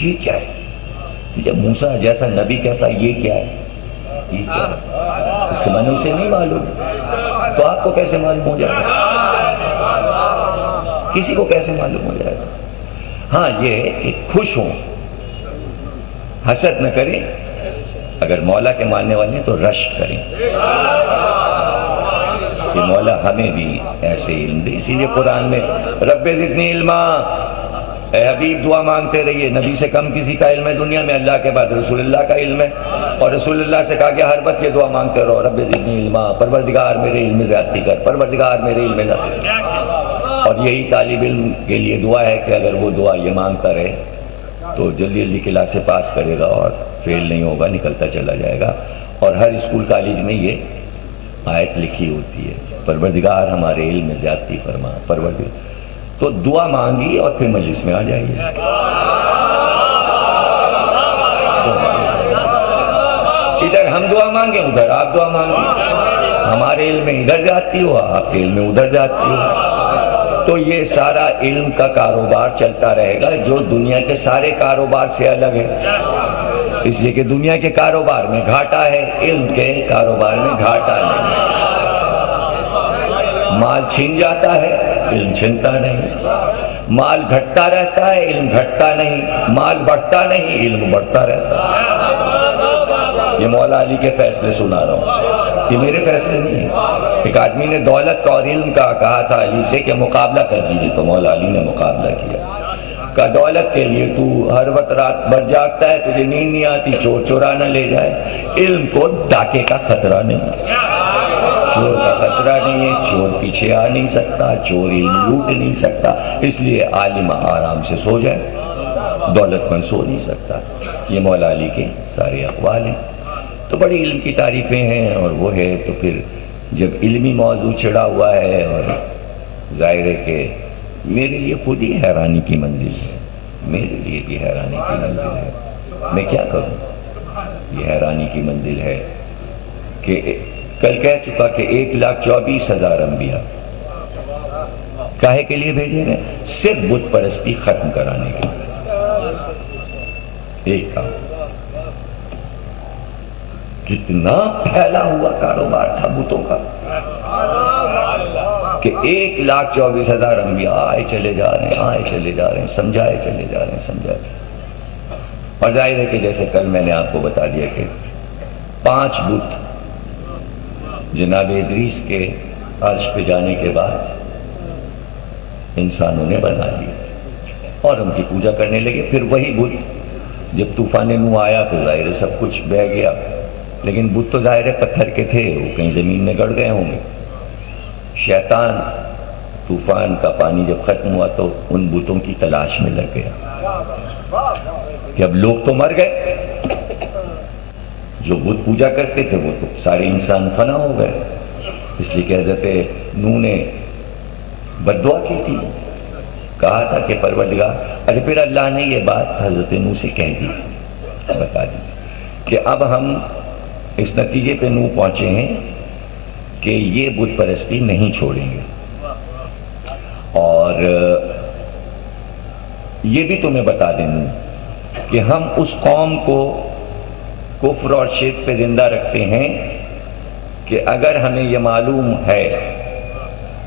یہ کیا ہے؟ تو جب موسیٰ جیسا نبی کہتا یہ کیا ہے، یہ کیا ہے، اس کے معنی اسے نہیں معلوم، تو آپ کو کیسے معلوم ہو جائے گا؟ کسی کو کیسے معلوم ہو جائے گا؟ ہاں یہ ہے کہ خوش ہوں، حسد نہ کریں، اگر مولا کے ماننے والے ہیں تو رشک کریں کہ مولا ہمیں بھی ایسے علم دے۔ اسی لیے قرآن میں رب زدنی علما، اے حبیب دعا مانگتے رہیے۔ نبی سے کم کسی کا علم ہے دنیا میں، اللہ کے بعد رسول اللہ کا علم ہے، اور رسول اللہ سے کہا گیا ہر وقت یہ دعا مانگتے رہو، رب زدنی علما، پروردگار میرے علم میں زیادتی کر، پروردگار میرے علم میں زیادتی کر۔ اور یہی طالب علم کے لیے دعا ہے کہ اگر وہ دعا یہ مانگتا رہے تو جلدی جلدی کلاسیں پاس کرے گا اور فیل نہیں ہوگا، نکلتا چلا جائے گا۔ اور ہر اسکول کالج میں یہ آیت لکھی ہوتی ہے، پروردگار ہمارے علم میں زیادتی فرما، پروردگار۔ تو دعا مانگی اور پھر مجلس میں آ جائیے۔ ادھر ہم دعا مانگیں، ادھر آپ دعا مانگیں، ہمارے علم میں ادھر جاتی ہو، آپ کے علم میں ادھر جاتی ہو، تو یہ سارا علم کا کاروبار چلتا رہے گا جو دنیا کے سارے کاروبار سے الگ ہے۔ اس لیے کہ دنیا کے کاروبار میں گھاٹا ہے، علم کے کاروبار میں گھاٹا نہیں۔ مال چھن جاتا ہے، علم چھنتا نہیں، مال گھٹتا رہتا ہے، علم گھٹتا نہیں، مال بڑھتا نہیں، علم بڑھتا رہتا ہے۔ یہ مولا علی کے فیصلے سنا رہا ہوں، یہ میرے فیصلے نہیں ہیں۔ ایک آدمی نے دولت کا اور علم کا کہا تھا علی سے کہ مقابلہ کر دیجیے، تو مولا علی نے مقابلہ کیا۔ کہ دولت کے لیے تو ہر وقت رات بھر جاگتا ہے، تجھے نیند نہیں آتی، چور چورا نہ لے جائے۔ علم کو ڈاکے کا خطرہ نہیں، چور کا خطرہ نہیں ہے، چور پیچھے آ نہیں سکتا، چور علم لوٹ نہیں سکتا، اس لیے عالم آرام سے سو جائے، دولت مند سو نہیں سکتا۔ یہ مولا علی کے سارے اقوال ہیں۔ تو بڑی علم کی تعریفیں ہیں، اور وہ ہے تو پھر جب علمی موضوع چھڑا ہوا ہے، اور ظاہر ہے کہ میرے لیے خود ہی حیرانی کی منزل ہے، میرے لیے بھی حیرانی کی منزل ہے، میں کیا کروں؟ یہ حیرانی کی منزل ہے کہ کل کہہ چکا کہ 1,24,000 انبیاء کاہے کے لیے بھیجے گئے؟ صرف بت پرستی ختم کرانے کے لیے۔ ایک کام، کتنا پھیلا ہوا کاروبار تھا بتوں کا کہ 1,24,000 انبیاء آئے چلے جا رہے ہیں، آئے چلے جا رہے ہیں، سمجھائے چلے جا رہے ہیں، سمجھائے چلے۔ اور ظاہر ہے کہ جیسے کل میں نے آپ کو بتا دیا کہ 5 بت جناب ادریس کے عرش پہ جانے کے بعد انسانوں نے بنا لیے اور ان کی پوجا کرنے لگے۔ پھر وہی بت جب طوفان نوح آیا تو ظاہر ہے سب کچھ بہہ گیا، لیکن بت تو ظاہر ہے پتھر کے تھے، وہ کہیں زمین میں گڑ گئے ہوں گے۔ شیطان طوفان کا پانی جب ختم ہوا تو ان بتوں کی تلاش میں لگ گیا کہ اب لوگ تو مر گئے، جو بت پوجا کرتے تھے وہ تو سارے انسان فنا ہو گئے، اس لیے کہ حضرت نوح نے بد دعا کی تھی، کہا تھا کہ پروردگار، اچھا پھر اللہ نے یہ بات حضرت نوح سے کہہ دی تھی، بتا دی کہ اب ہم اس نتیجے پہ نوح پہنچے ہیں کہ یہ بت پرستی نہیں چھوڑیں گے، اور یہ بھی تمہیں بتا دیں کہ ہم اس قوم کو کفر اور شرک پہ زندہ رکھتے ہیں کہ اگر ہمیں یہ معلوم ہے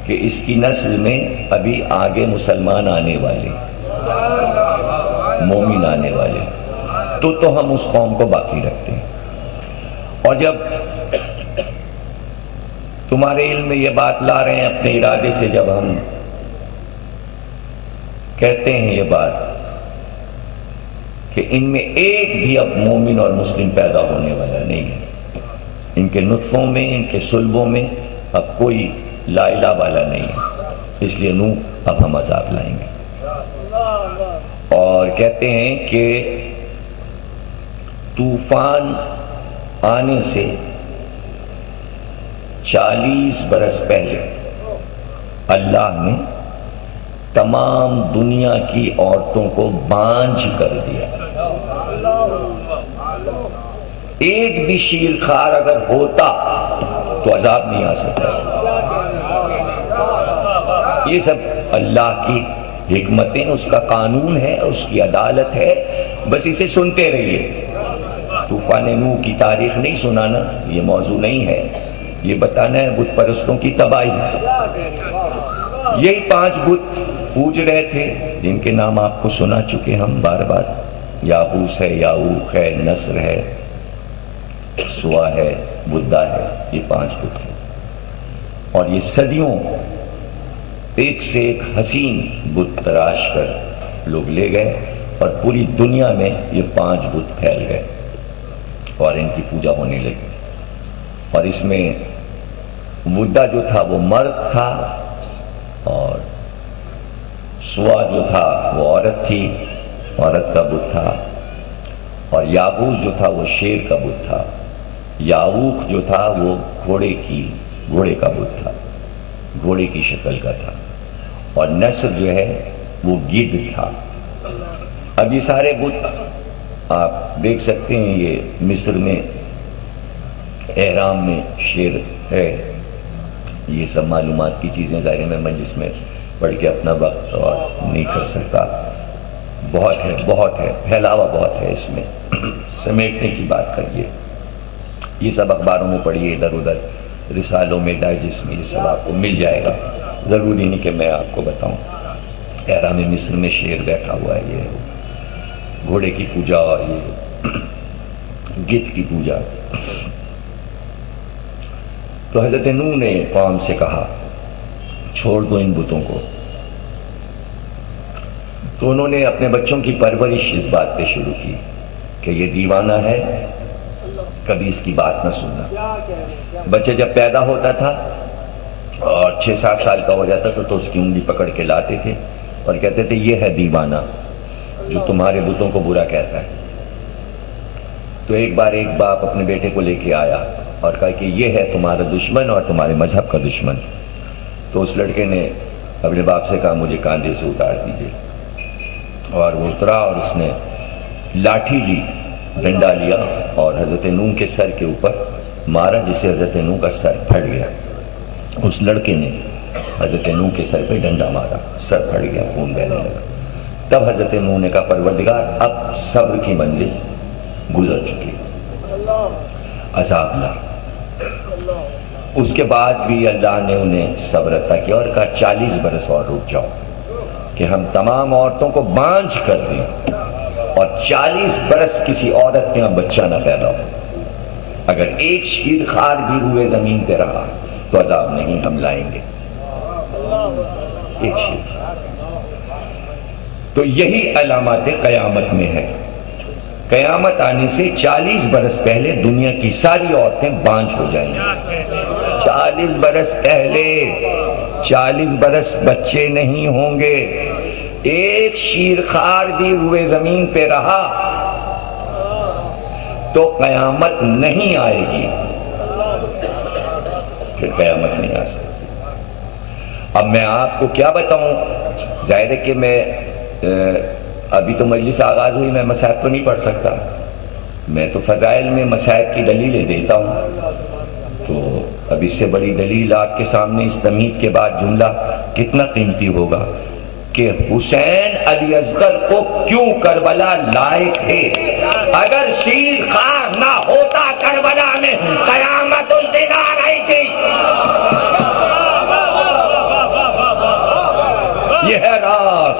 کہ اس کی نسل میں ابھی آگے مسلمان آنے والے، مومن آنے والے، تو ہم اس قوم کو باقی رکھتے ہیں۔ اور جب تمہارے علم میں یہ بات لا رہے ہیں اپنے ارادے سے، جب ہم کہتے ہیں یہ بات کہ ان میں ایک بھی اب مومن اور مسلم پیدا ہونے والا نہیں ہے، ان کے نطفوں میں، ان کے صلبوں میں اب کوئی لا الہ والا نہیں ہے، اس لیے نوح اب ہم عذاب لائیں گے۔ اور کہتے ہیں کہ طوفان آنے سے 40 برس پہلے اللہ نے تمام دنیا کی عورتوں کو بانجھ کر دیا، ایک بھی شیر خوار اگر ہوتا تو عذاب نہیں آ سکتا۔ یہ سب اللہ کی حکمتیں، اس کا قانون ہے، اس کی عدالت ہے، بس اسے سنتے رہیے۔ طوفان نوح کی تاریخ نہیں سنانا، یہ موضوع نہیں ہے، یہ بتانا ہے بت پرستوں کی تباہی۔ یہی 5 بت پوج رہے تھے جن کے نام آپ کو سنا چکے ہم بار بار، یابوس ہے، یاوق ہے، نصر ہے، سوا ہے، بدھا ہے، یہ 5 بت تھے۔ اور یہ صدیوں ایک سے ایک حسین بت تراش کر لوگ لے گئے، اور پوری دنیا میں یہ 5 بت پھیل گئے اور ان کی پوجا ہونے لگی۔ اور اس میں بدھا جو تھا وہ مرد تھا، اور سوا جو تھا وہ عورت تھی، عورت کا بت تھا، اور یابوس جو تھا وہ شیر کا بت تھا، یاوق جو تھا وہ گھوڑے کا بت تھا، گھوڑے کی شکل کا تھا، اور نصر جو ہے وہ گدھ تھا۔ اب یہ سارے بت آپ دیکھ سکتے ہیں، یہ مصر میں احرام میں شیر ہے، یہ سب معلومات کی چیزیں ظاہر میں مجلس میں پڑھ کے اپنا وقت اور نہیں کر سکتا، بہت ہے، پھیلاوا بہت ہے اس میں، سمیٹنے کی بات کریے، یہ سب اخباروں میں پڑھیے، ادھر ادھر رسالوں میں، ڈائجسٹ میں، یہ سب آپ کو مل جائے گا، ضروری نہیں کہ میں آپ کو بتاؤں۔ احرام مصر میں شیر بیٹھا ہوا ہے، یہ گھوڑے کی پوجا اور یہ گدھ کی پوجا۔ تو حضرت نوح نے قوم سے کہا چھوڑ دو ان بتوں کو، تو انہوں نے اپنے بچوں کی پرورش اس بات پہ شروع کی کہ یہ دیوانہ ہے، کبھی اس کی بات نہ سننا۔ بچہ جب پیدا ہوتا تھا اور 6-7 سال کا ہو جاتا تھا تو اس کی انگلی پکڑ کے لاتے تھے اور کہتے تھے یہ ہے دیوانہ جو تمہارے بتوں کو برا کہتا ہے۔ تو ایک بار ایک باپ اپنے بیٹے کو لے کے آیا اور کہا کہ یہ ہے تمہارا دشمن اور تمہارے مذہب کا دشمن۔ تو اس لڑکے نے اپنے باپ سے کہا مجھے کاندھے سے اتار دیجیے، اور وہ اترا اور اس نے لاٹھی لی، ڈنڈا لیا اور حضرت نوح کے سر کے اوپر مارا، جس سے حضرت نوح کا سر پھٹ گیا۔ اس لڑکے نے حضرت نوح کے سر پہ ڈنڈا مارا، سر پھٹ گیا، خون بہنے لگا۔ تب حضرت نوح نے کہا پروردگار اب صبر کی منزل گزر چکی، عذاب لا۔ اس کے بعد بھی اللہ نے انہیں صبر عطا کیا اور کہا 40 برس اور رک جاؤ کہ ہم تمام عورتوں کو بانجھ کر دیں، اور 40 برس کسی عورت میں اب بچہ نہ پیدا ہو۔ اگر ایک شیر خار بھی ہوئے زمین پہ رہا تو عذاب نہیں ہم لائیں گے، ایک شیر۔ تو یہی علامات قیامت میں ہے، قیامت آنے سے 40 برس پہلے دنیا کی ساری عورتیں بانجھ ہو جائیں گی۔ 40 برس پہلے، 40 برس بچے نہیں ہوں گے، ایک شیر خار بھی ہوئے زمین پہ رہا تو قیامت نہیں آئے گی، پھر قیامت نہیں آ سکتی۔ اب میں آپ کو کیا بتاؤں، ظاہر ہے کہ میں ابھی تو مجلس آغاز ہوئی، میں مصائب تو نہیں پڑھ سکتا، میں تو فضائل میں مصائب کی دلیلیں دیتا ہوں، تو اب اس سے بڑی دلیل آپ کے سامنے اس تمہید کے بعد جملہ کتنا قیمتی ہوگا کہ حسین علی اصغر کو کیوں کربلا لائے تھے۔ اگر شیر خواہ نہ ہوتا کربلا میں، قیامت اس دن آ رہی تھی۔ یہ ہے راز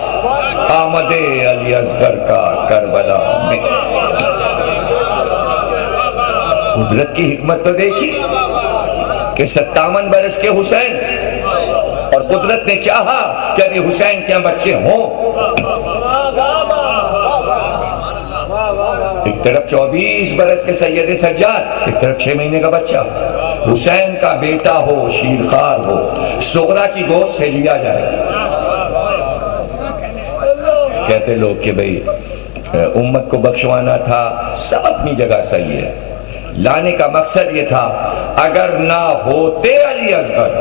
آمد علی اصغر کا کربلا میں۔ قدرت کی حکمت تو دیکھی کہ 57 برس کے حسین، اور قدرت نے چاہا کہ ابھی حسین کے بچے ہوں۔ ایک طرف 24 برس کے سید سجاد، ایک طرف 6 مہینے کا بچہ، حسین کا بیٹا ہو، شیرخوار ہو، صغرا کی گود سے لیا جائے۔ کہتے لوگ کہ بھئی امت کو بخشوانا تھا، سب اپنی جگہ صحیح ہے، لانے کا مقصد یہ تھا اگر نہ ہوتے علی اصغر،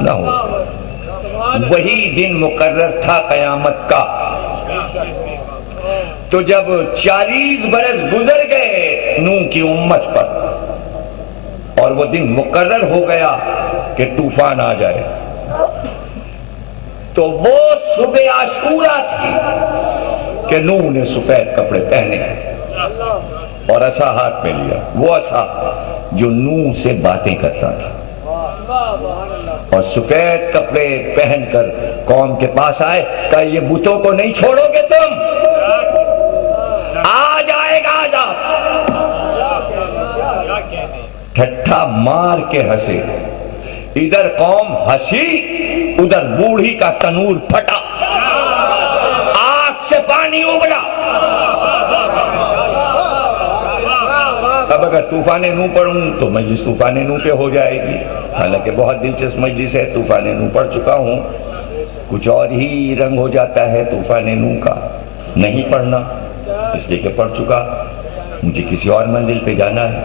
نہ ہوتے، وہی دن مقرر تھا قیامت کا۔ تو جب 40 برس گزر گئے نوح کی امت پر، اور وہ دن مقرر ہو گیا کہ طوفان آ جائے، تو وہ صبح عاشورہ تھی کہ نوح نے سفید کپڑے پہنے اور عصا ہاتھ میں لیا، وہ عصا جو نوح سے باتیں کرتا تھا، اور سفید کپڑے پہن کر قوم کے پاس آئے، کہا یہ بتوں کو نہیں چھوڑو گے تم، آ جائے گا عذاب۔ ٹھٹھا مار کے ہنسے، ادھر قوم ہنسی، ادھر بوڑھی کا تنور پھٹا، آگ سے پانی ابلا۔ اب اگر طوفان نوح پڑھوں تو مجلس طوفان نوح پہ ہو جائے گی، حالانکہ بہت دلچسپ مجلس ہے، طوفان نوح پڑھ چکا ہوں، کچھ اور ہی رنگ ہو جاتا ہے طوفان نوح کا، نہیں پڑھنا اس لیے کہ پڑھ چکا، مجھے کسی اور منزل پہ جانا ہے۔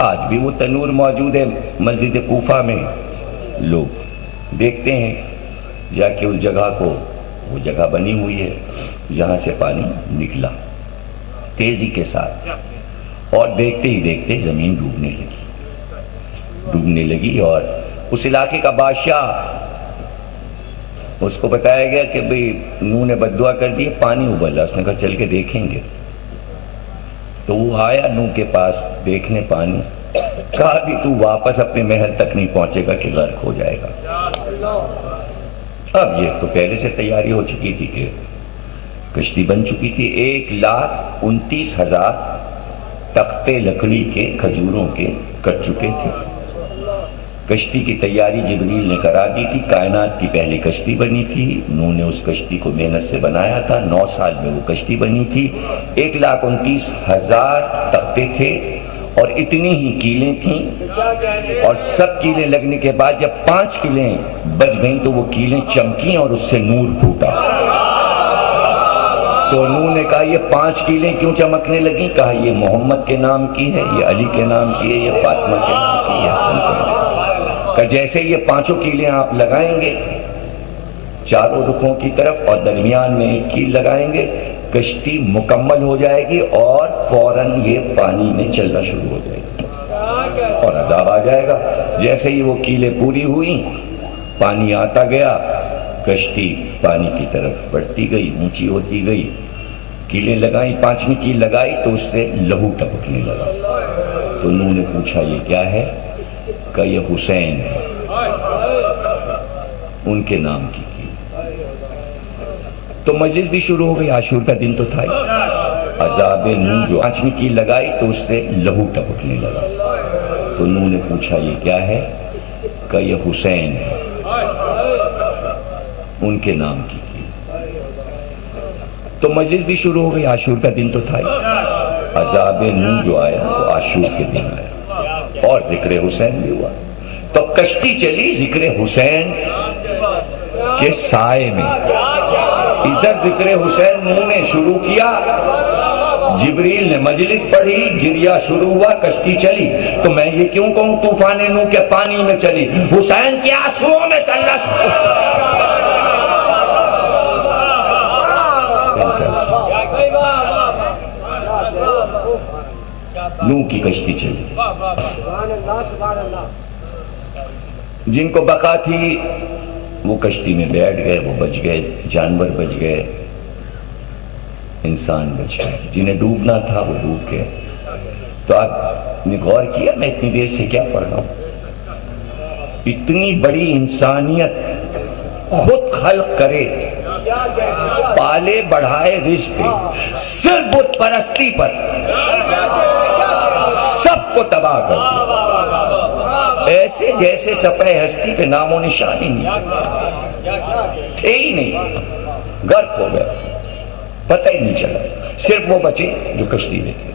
آج بھی وہ تنور موجود ہے مسجد کوفہ میں، لوگ دیکھتے ہیں جا کے اس جگہ کو، وہ جگہ بنی ہوئی ہے جہاں سے پانی نکلا تیزی کے ساتھ، اور دیکھتے ہی دیکھتے زمین ڈوبنے لگی، اور اس علاقے کا بادشاہ، اس کو بتایا گیا کہ بھئی نوح نے بد دعا کر دی، پانی ابلا، اس نے کہا چل کے دیکھیں گے، تو وہ آیا نوح کے پاس دیکھنے پانی، کہا بھی تو واپس اپنے محل تک نہیں پہنچے گا کہ غرق ہو جائے گا۔ اب یہ تو پہلے سے تیاری ہو چکی تھی کہ کشتی بن چکی تھی، 1,29,000 تختے لکڑی کے کھجوروں کے کٹ چکے تھے، کشتی کی تیاری جبریل نے کرا دی تھی، کائنات کی پہلی کشتی بنی تھی، نوح نے اس کشتی کو محنت سے بنایا تھا، 9 سال میں وہ کشتی بنی تھی، 1,29,000 تختے تھے، اور اتنی ہی کیلیں تھیں، اور سب کیلیں لگنے کے بعد جب 5 کیلیں بچ گئیں تو وہ کیلیں چمکیں اور اس سے نور پھوٹا۔ تو نوح نے کہا یہ 5 کیلیں کیوں چمکنے لگیں؟ کہا یہ محمد کے نام کی ہے، یہ علی کے نام کی ہے، یہ فاطمہ کے نام کی ہے، یہ حسن کے نام کی ہے۔ کہ جیسے یہ 5 کیلیں آپ لگائیں گے چاروں رخوں کی طرف اور درمیان میں ایک کیل لگائیں گے، کشتی مکمل ہو جائے گی اور فوراً یہ پانی میں چلنا شروع ہو جائے گی اور عذاب آ جائے گا۔ جیسے ہی وہ کیلیں پوری ہوئیں، پانی آتا گیا، کشتی پانی کی طرف بڑھتی گئی، اونچی ہوتی گئی، کیلیں لگائیں، 5ویں کیل لگائی تو اس سے لہو ٹپکنے لگا۔ تو نوح نے پوچھا یہ کیا ہے؟ کہ یہ حسین ہے، ان کے نام کی کیل۔ تو مجلس بھی شروع ہو گئی، عاشور کا دن تو تھا ہی، عذاب نوح جو 5ویں کیل لگائی تو اس سے لہو ٹپکنے لگا۔ تو نوح نے پوچھا یہ کیا ہے؟ کہ یہ حسین ہے، ان کے نام کی کیل۔ تو مجلس بھی شروع ہو گئی، عاشور کا دن تو تھا ہی، عذاب نوح جو آیا وہ عاشور کے دن آیا، اور ذکر حسین بھی ہوا۔ تو کشتی چلی ذکر حسین کے سائے میں، ادھر ذکر حسین نوح نے شروع کیا، جبریل نے مجلس پڑھی، گریا شروع ہوا، کشتی چلی. تو میں یہ کیوں کہوں طوفان نوح کے پانی میں چلی، حسین کے آنسوؤں میں چلنا نوح کی کشتی چلی. جن کو بقا تھی وہ کشتی میں بیٹھ گئے، وہ بچ گئے، جانور بچ گئے، انسان بچ گئے. جنہیں ڈوبنا تھا وہ ڈوب گئے. تو آپ نے غور کیا میں اتنی دیر سے کیا پڑھ رہا ہوں؟ اتنی بڑی انسانیت خود خلق کرے، پالے بڑھائے رزق دے، صرف بت پرستی پر سب کو تباہ کر دیا. ایسے جیسے صفحہ ہستی پہ نام و نشان ہی نہیں تھے ہی نہیں، غرق ہو گئے، پتہ ہی نہیں چلا. صرف وہ بچے جو کشتی میں تھے.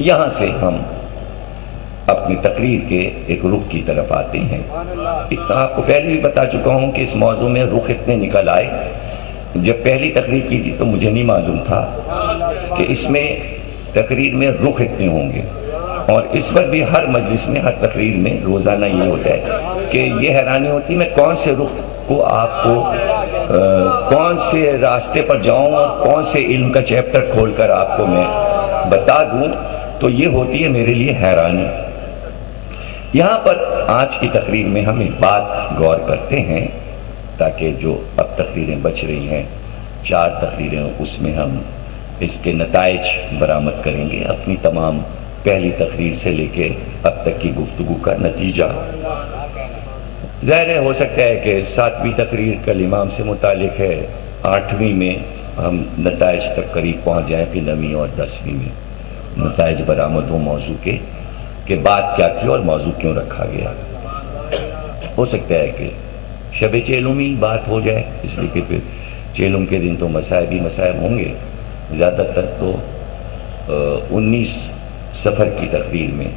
یہاں سے ہم اپنی تقریر کے ایک رخ کی طرف آتے ہیں. اتنا آپ کو پہلے بھی بتا چکا ہوں کہ اس موضوع میں رخ اتنے نکل آئے. جب پہلی تقریر کی تھی تو مجھے نہیں معلوم تھا کہ اس میں تقریر میں رخ اتنے ہوں گے. اور اس وقت بھی ہر مجلس میں، ہر تقریر میں روزانہ یہ ہوتا ہے کہ یہ حیرانی ہوتی ہے میں کون سے رخ کو آپ کو کون سے راستے پر جاؤں اور کون سے علم کا چیپٹر کھول کر آپ کو میں بتا دوں. تو یہ ہوتی ہے میرے لیے حیرانی. یہاں پر آج کی تقریر میں ہم ایک بات غور کرتے ہیں تاکہ جو اب تقریریں بچ رہی ہیں 4 تقریریں، اس میں ہم اس کے نتائج برآمد کریں گے. اپنی تمام پہلی تقریر سے لے کے اب تک کی گفتگو کا نتیجہ. ظاہر ہو سکتا ہے کہ 7ویں تقریر کل امام سے متعلق ہے، 8ویں میں ہم نتائج تک قریب پہنچ جائیں، پھر 9ویں اور 10ویں میں نتائج برآمد ہو موضوع کے کہ بات کیا تھی اور موضوع کیوں رکھا گیا. ہو سکتا ہے کہ شب چیلمی بات ہو جائے، اس لیے کہ پھر چیلم کے دن تو مسائب ہی مسائب ہوں گے. زیادہ تر تو 19 سفر کی تقریر میں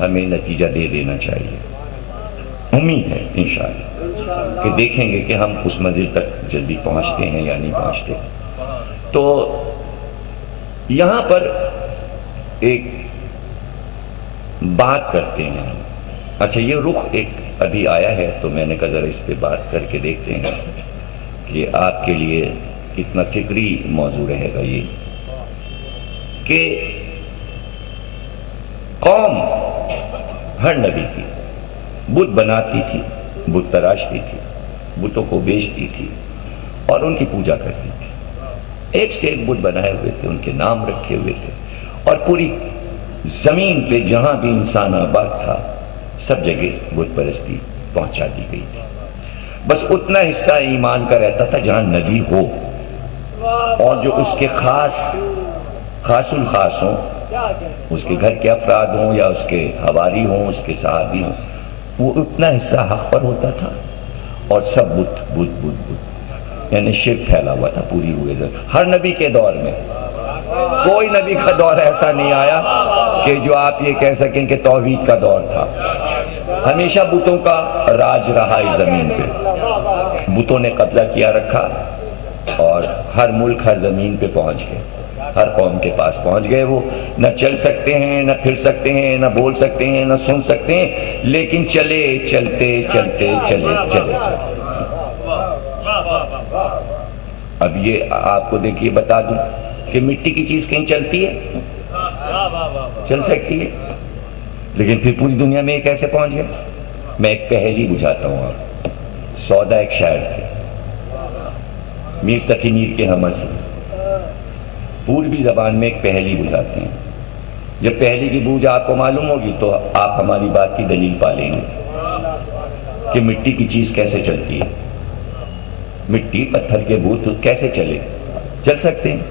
ہمیں نتیجہ دے دینا چاہیے. امید ہے انشاءاللہ کہ دیکھیں گے کہ ہم اس منزل تک جلدی پہنچتے ہیں یا نہیں پہنچتے. تو یہاں پر ایک بات کرتے ہیں. اچھا یہ رخ ایک ابھی آیا ہے تو میں نے کہا ذرا اس پہ بات کر کے دیکھتے ہیں کہ آپ کے لیے کتنا فکری موضوع رہے گا. یہ کہ قوم ہر نبی کی بت بناتی تھی، بت تراشتی تھی، بتوں کو بیچتی تھی اور ان کی پوجا کرتی تھی. ایک سے ایک بت بنائے ہوئے تھے، ان کے نام رکھے ہوئے تھے، اور پوری زمین پہ جہاں بھی انسان آباد تھا سب جگہ بت پرستی پہنچا دی گئی تھی. بس اتنا حصہ ایمان کا رہتا تھا جہاں نبی ہو اور جو اس کے خاص الخاص ہوں، اس کے گھر کے افراد ہوں یا اس کے حواری ہوں، اس کے صحابی ہوں، وہ اتنا حصہ حق پر ہوتا تھا. اور سب بت بت بت بت یعنی شرک پھیلا ہوا تھا پوری روئے زمین. ہر نبی کے دور میں کوئی نبی کا دور ایسا نہیں آیا کہ جو آپ یہ کہہ سکیں کہ توحید کا دور تھا. ہمیشہ بتوں کا راج رہا اس زمین پہ. بتوں نے قبضہ کیا رکھا اور ہر ملک ہر زمین پہ پہنچ گئے، ہر قوم کے پاس پہنچ گئے. وہ نہ چل سکتے ہیں، نہ پھر سکتے ہیں، نہ بول سکتے ہیں، نہ سن سکتے ہیں، لیکن چلے چلتے چلتے چلے چلے چلے. اب یہ آپ کو دیکھیے بتا دوں کہ مٹی کی چیز کہیں چلتی ہے؟ چل سکتی ہے، لیکن پھر پوری دنیا میں یہ کیسے پہنچ گئے؟ میں ایک پہیلی بجھاتا ہوں آپ. سودا ایک شاعر تھے، میر تقی میر کے ہم سے پوربی زبان میں ایک پہیلی بجھاتے ہیں. جب پہیلی کی بوجھ آپ کو معلوم ہوگی تو آپ ہماری بات کی دلیل پا لیں گے کہ مٹی کی چیز کیسے چلتی ہے. مٹی پتھر کے بت کیسے چلے؟ چل سکتے ہیں.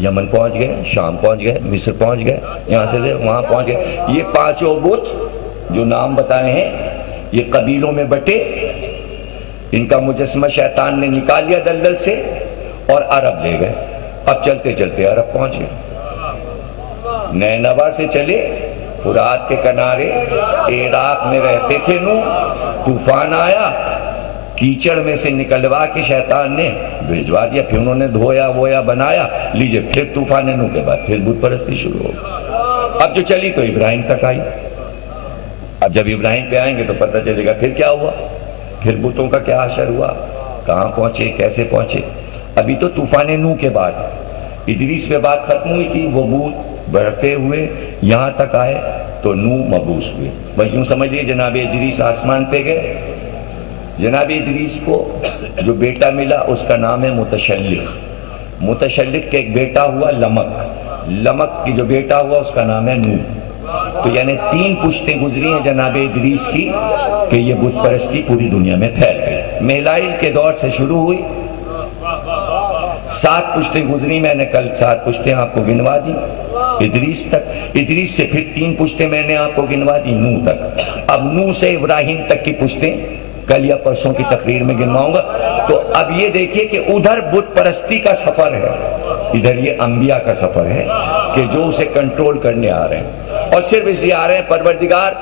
یمن پہنچ گئے، شام پہنچ گئے، مصر پہنچ گئے، یہاں سے وہاں پہنچ گئے. یہ 5 بت جو نام بتائے ہیں یہ قبیلوں میں بٹے. ان کا مجسمہ شیطان نے نکال لیا دلدل سے اور عرب لے گئے. اب چلتے چلتے عرب پہنچ گئے. نینوا سے چلے، فرات کے کنارے عراق میں رہتے تھے نوح. طوفان آیا کیچڑ میں سے نکلوا کے شیطان نے بھیجوا دیا، پھر انہوں نے دھویا وویا بنایا، لیجئے پھر طوفان نوح کے بعد پھر بت پرستی شروع ہو گئی۔ اب جو چلی تو ابراہیم تک آئی، اب جب ابراہیم پہ آئیں گے تو پتہ چلے گا پھر کیا ہوا، پھر بتوں کا کیا حشر ہوا، کہاں پہنچے، کیسے پہنچے۔ ابھی تو طوفان نوح کے بعد ادریس پہ بات ختم ہوئی تھی، وہ بت بڑھتے ہوئے یہاں تک آئے تو نوح مبعوث ہوئے۔ بس یوں سمجھ لیے جناب ادریس آسمان پہ گئے، جناب ادریس کو جو بیٹا ملا اس کا نام ہے متشلق، متشلق کے ایک بیٹا ہوا لمک، لمک کی جو بیٹا ہوا اس کا نام ہے نوح۔ تو یعنی 3 پشتیں گزری ہیں جناب ادریس کی کہ یہ بت پرستی پوری دنیا میں پھیل گئی۔ میلائل کے دور سے شروع ہوئی، 7 پشتیں گزری، میں نے کل 7 پشتیں آپ کو گنوا دی ادریس تک، ادریس سے پھر 3 پشتیں میں نے آپ کو گنوا دی نوح تک۔ اب نوح سے ابراہیم تک کی پشتیں کل یا پرسوں کی تقریر میں گنواؤں گا۔ تو اب یہ دیکھیے کہ ادھر بت پرستی کا سفر ہے، ادھر یہ انبیاء کا سفر ہے کہ جو اسے کنٹرول کرنے آ رہے ہیں، اور صرف اس لیے آ رہے ہیں پروردگار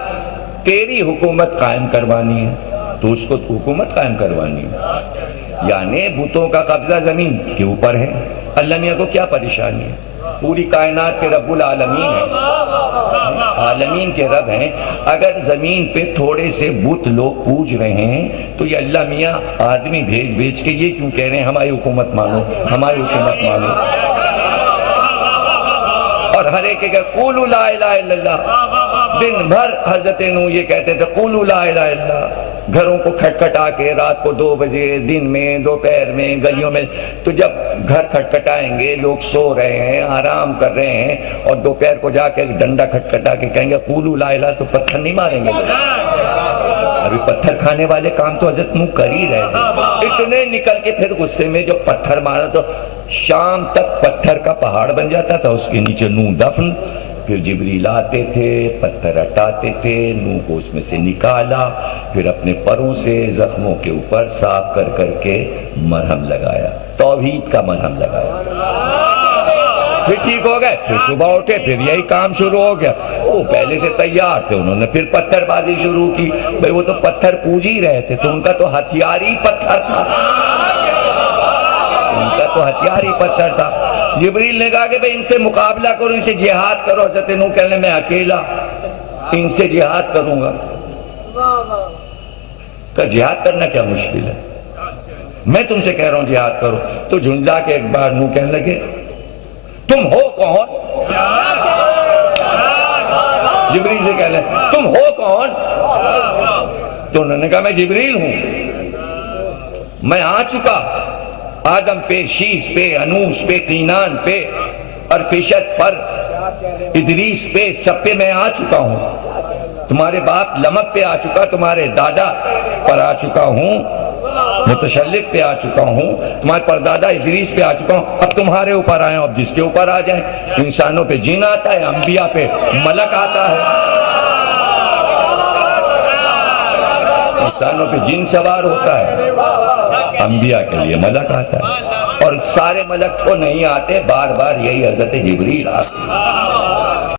تیری حکومت قائم کروانی ہے تو اس کو حکومت قائم کروانی ہے، یعنی بتوں کا قبضہ زمین کے اوپر ہے۔ اللہ میاں کو کیا پریشانی ہے، پوری کائنات کے رب العالمین ہیں، عالمین کے رب ہیں، اگر زمین پہ تھوڑے سے بت لوگ پوج رہے ہیں تو یہ اللہ میاں آدمی بھیج کے یہ کیوں کہہ رہے ہیں ہماری حکومت مانو، ہماری حکومت مانو، اور ہر ایک کہ قولوا لا الہ الا اللہ، دن بھر حضرت نوح یہ کہتے تھے قولوا لا الہ الا اللہ، گھروں کو کھٹکھٹا کے رات کو 2 بجے، دن میں، دوپہر میں، گلیوں میں، تو جب گھر کھٹکھٹائیں گے لوگ سو رہے ہیں، آرام کر رہے ہیں، اور دوپہر کو جا کے ڈنڈا کھٹکھٹا کے کہیں گے قولوا لا الہ، تو پتھر نہیں ماریں گے؟ ابھی پتھر کھانے والے کام تو حضرت نوح کر ہی رہے تھے، اتنے نکل کے پھر غصے میں جو پتھر مارا تو شام تک پتھر کا پہاڑ بن جاتا تھا، اس کے نیچے نوح دفن، پھر جبریل آتے تھے، پتھر ہٹاتے تھے، نوح کو اس میں سے نکالا، پھر اپنے پروں سے زخموں کے اوپر صاف کر کر کے مرہم لگایا، توحید کا مرہم لگایا، پھر ٹھیک ہو گئے، پھر صبح اٹھے، پھر یہی کام شروع ہو گیا۔ وہ پہلے سے تیار تھے، انہوں نے پھر پتھر بازی شروع کی، بھئی وہ تو پتھر پوج ہی رہے تھے، تو ان کا تو ہتھیار ہی پتھر تھا، ان کا تو ہتھیار ہی پتھر تھا۔ جبریل نے کہا کہ بھئی ان سے مقابلہ کرو، ان سے جہاد کرو، حضرت نوح کہنے میں اکیلا ان سے جہاد کروں گا۔ کہ جہاد کرنا کیا مشکل ہے، میں تم سے کہہ رہا ہوں جہاد کرو۔ تو جھنجلا کے ایک بار نوح کہنے لگے تم ہو کون؟ جبریل سے کہنے لگے تم ہو کون؟ تو انہوں نے کہا میں جبریل ہوں، میں آ چکا، آدم پہ، شیش پہ، انوش پہ، قینان پہ، ارفشت پر، ادریس پہ، سب پہ میں آ چکا ہوں، تمہارے باپ لمک پہ آ چکا، تمہارے دادا پر آ چکا ہوں، متشلق پہ آ چکا ہوں، تمہارے پردادا ادریس پہ آ چکا ہوں، اب تمہارے اوپر آئے، اب جس کے اوپر آ جائیں۔ انسانوں پہ جن آتا ہے، انبیاء پہ ملک آتا ہے، انسانوں پہ جن سوار ہوتا ہے، انبیاء کے لیے ملک آتا ہے، اور سارے ملک تو نہیں آتے، بار بار یہی حضرت جبریل آتے ہیں۔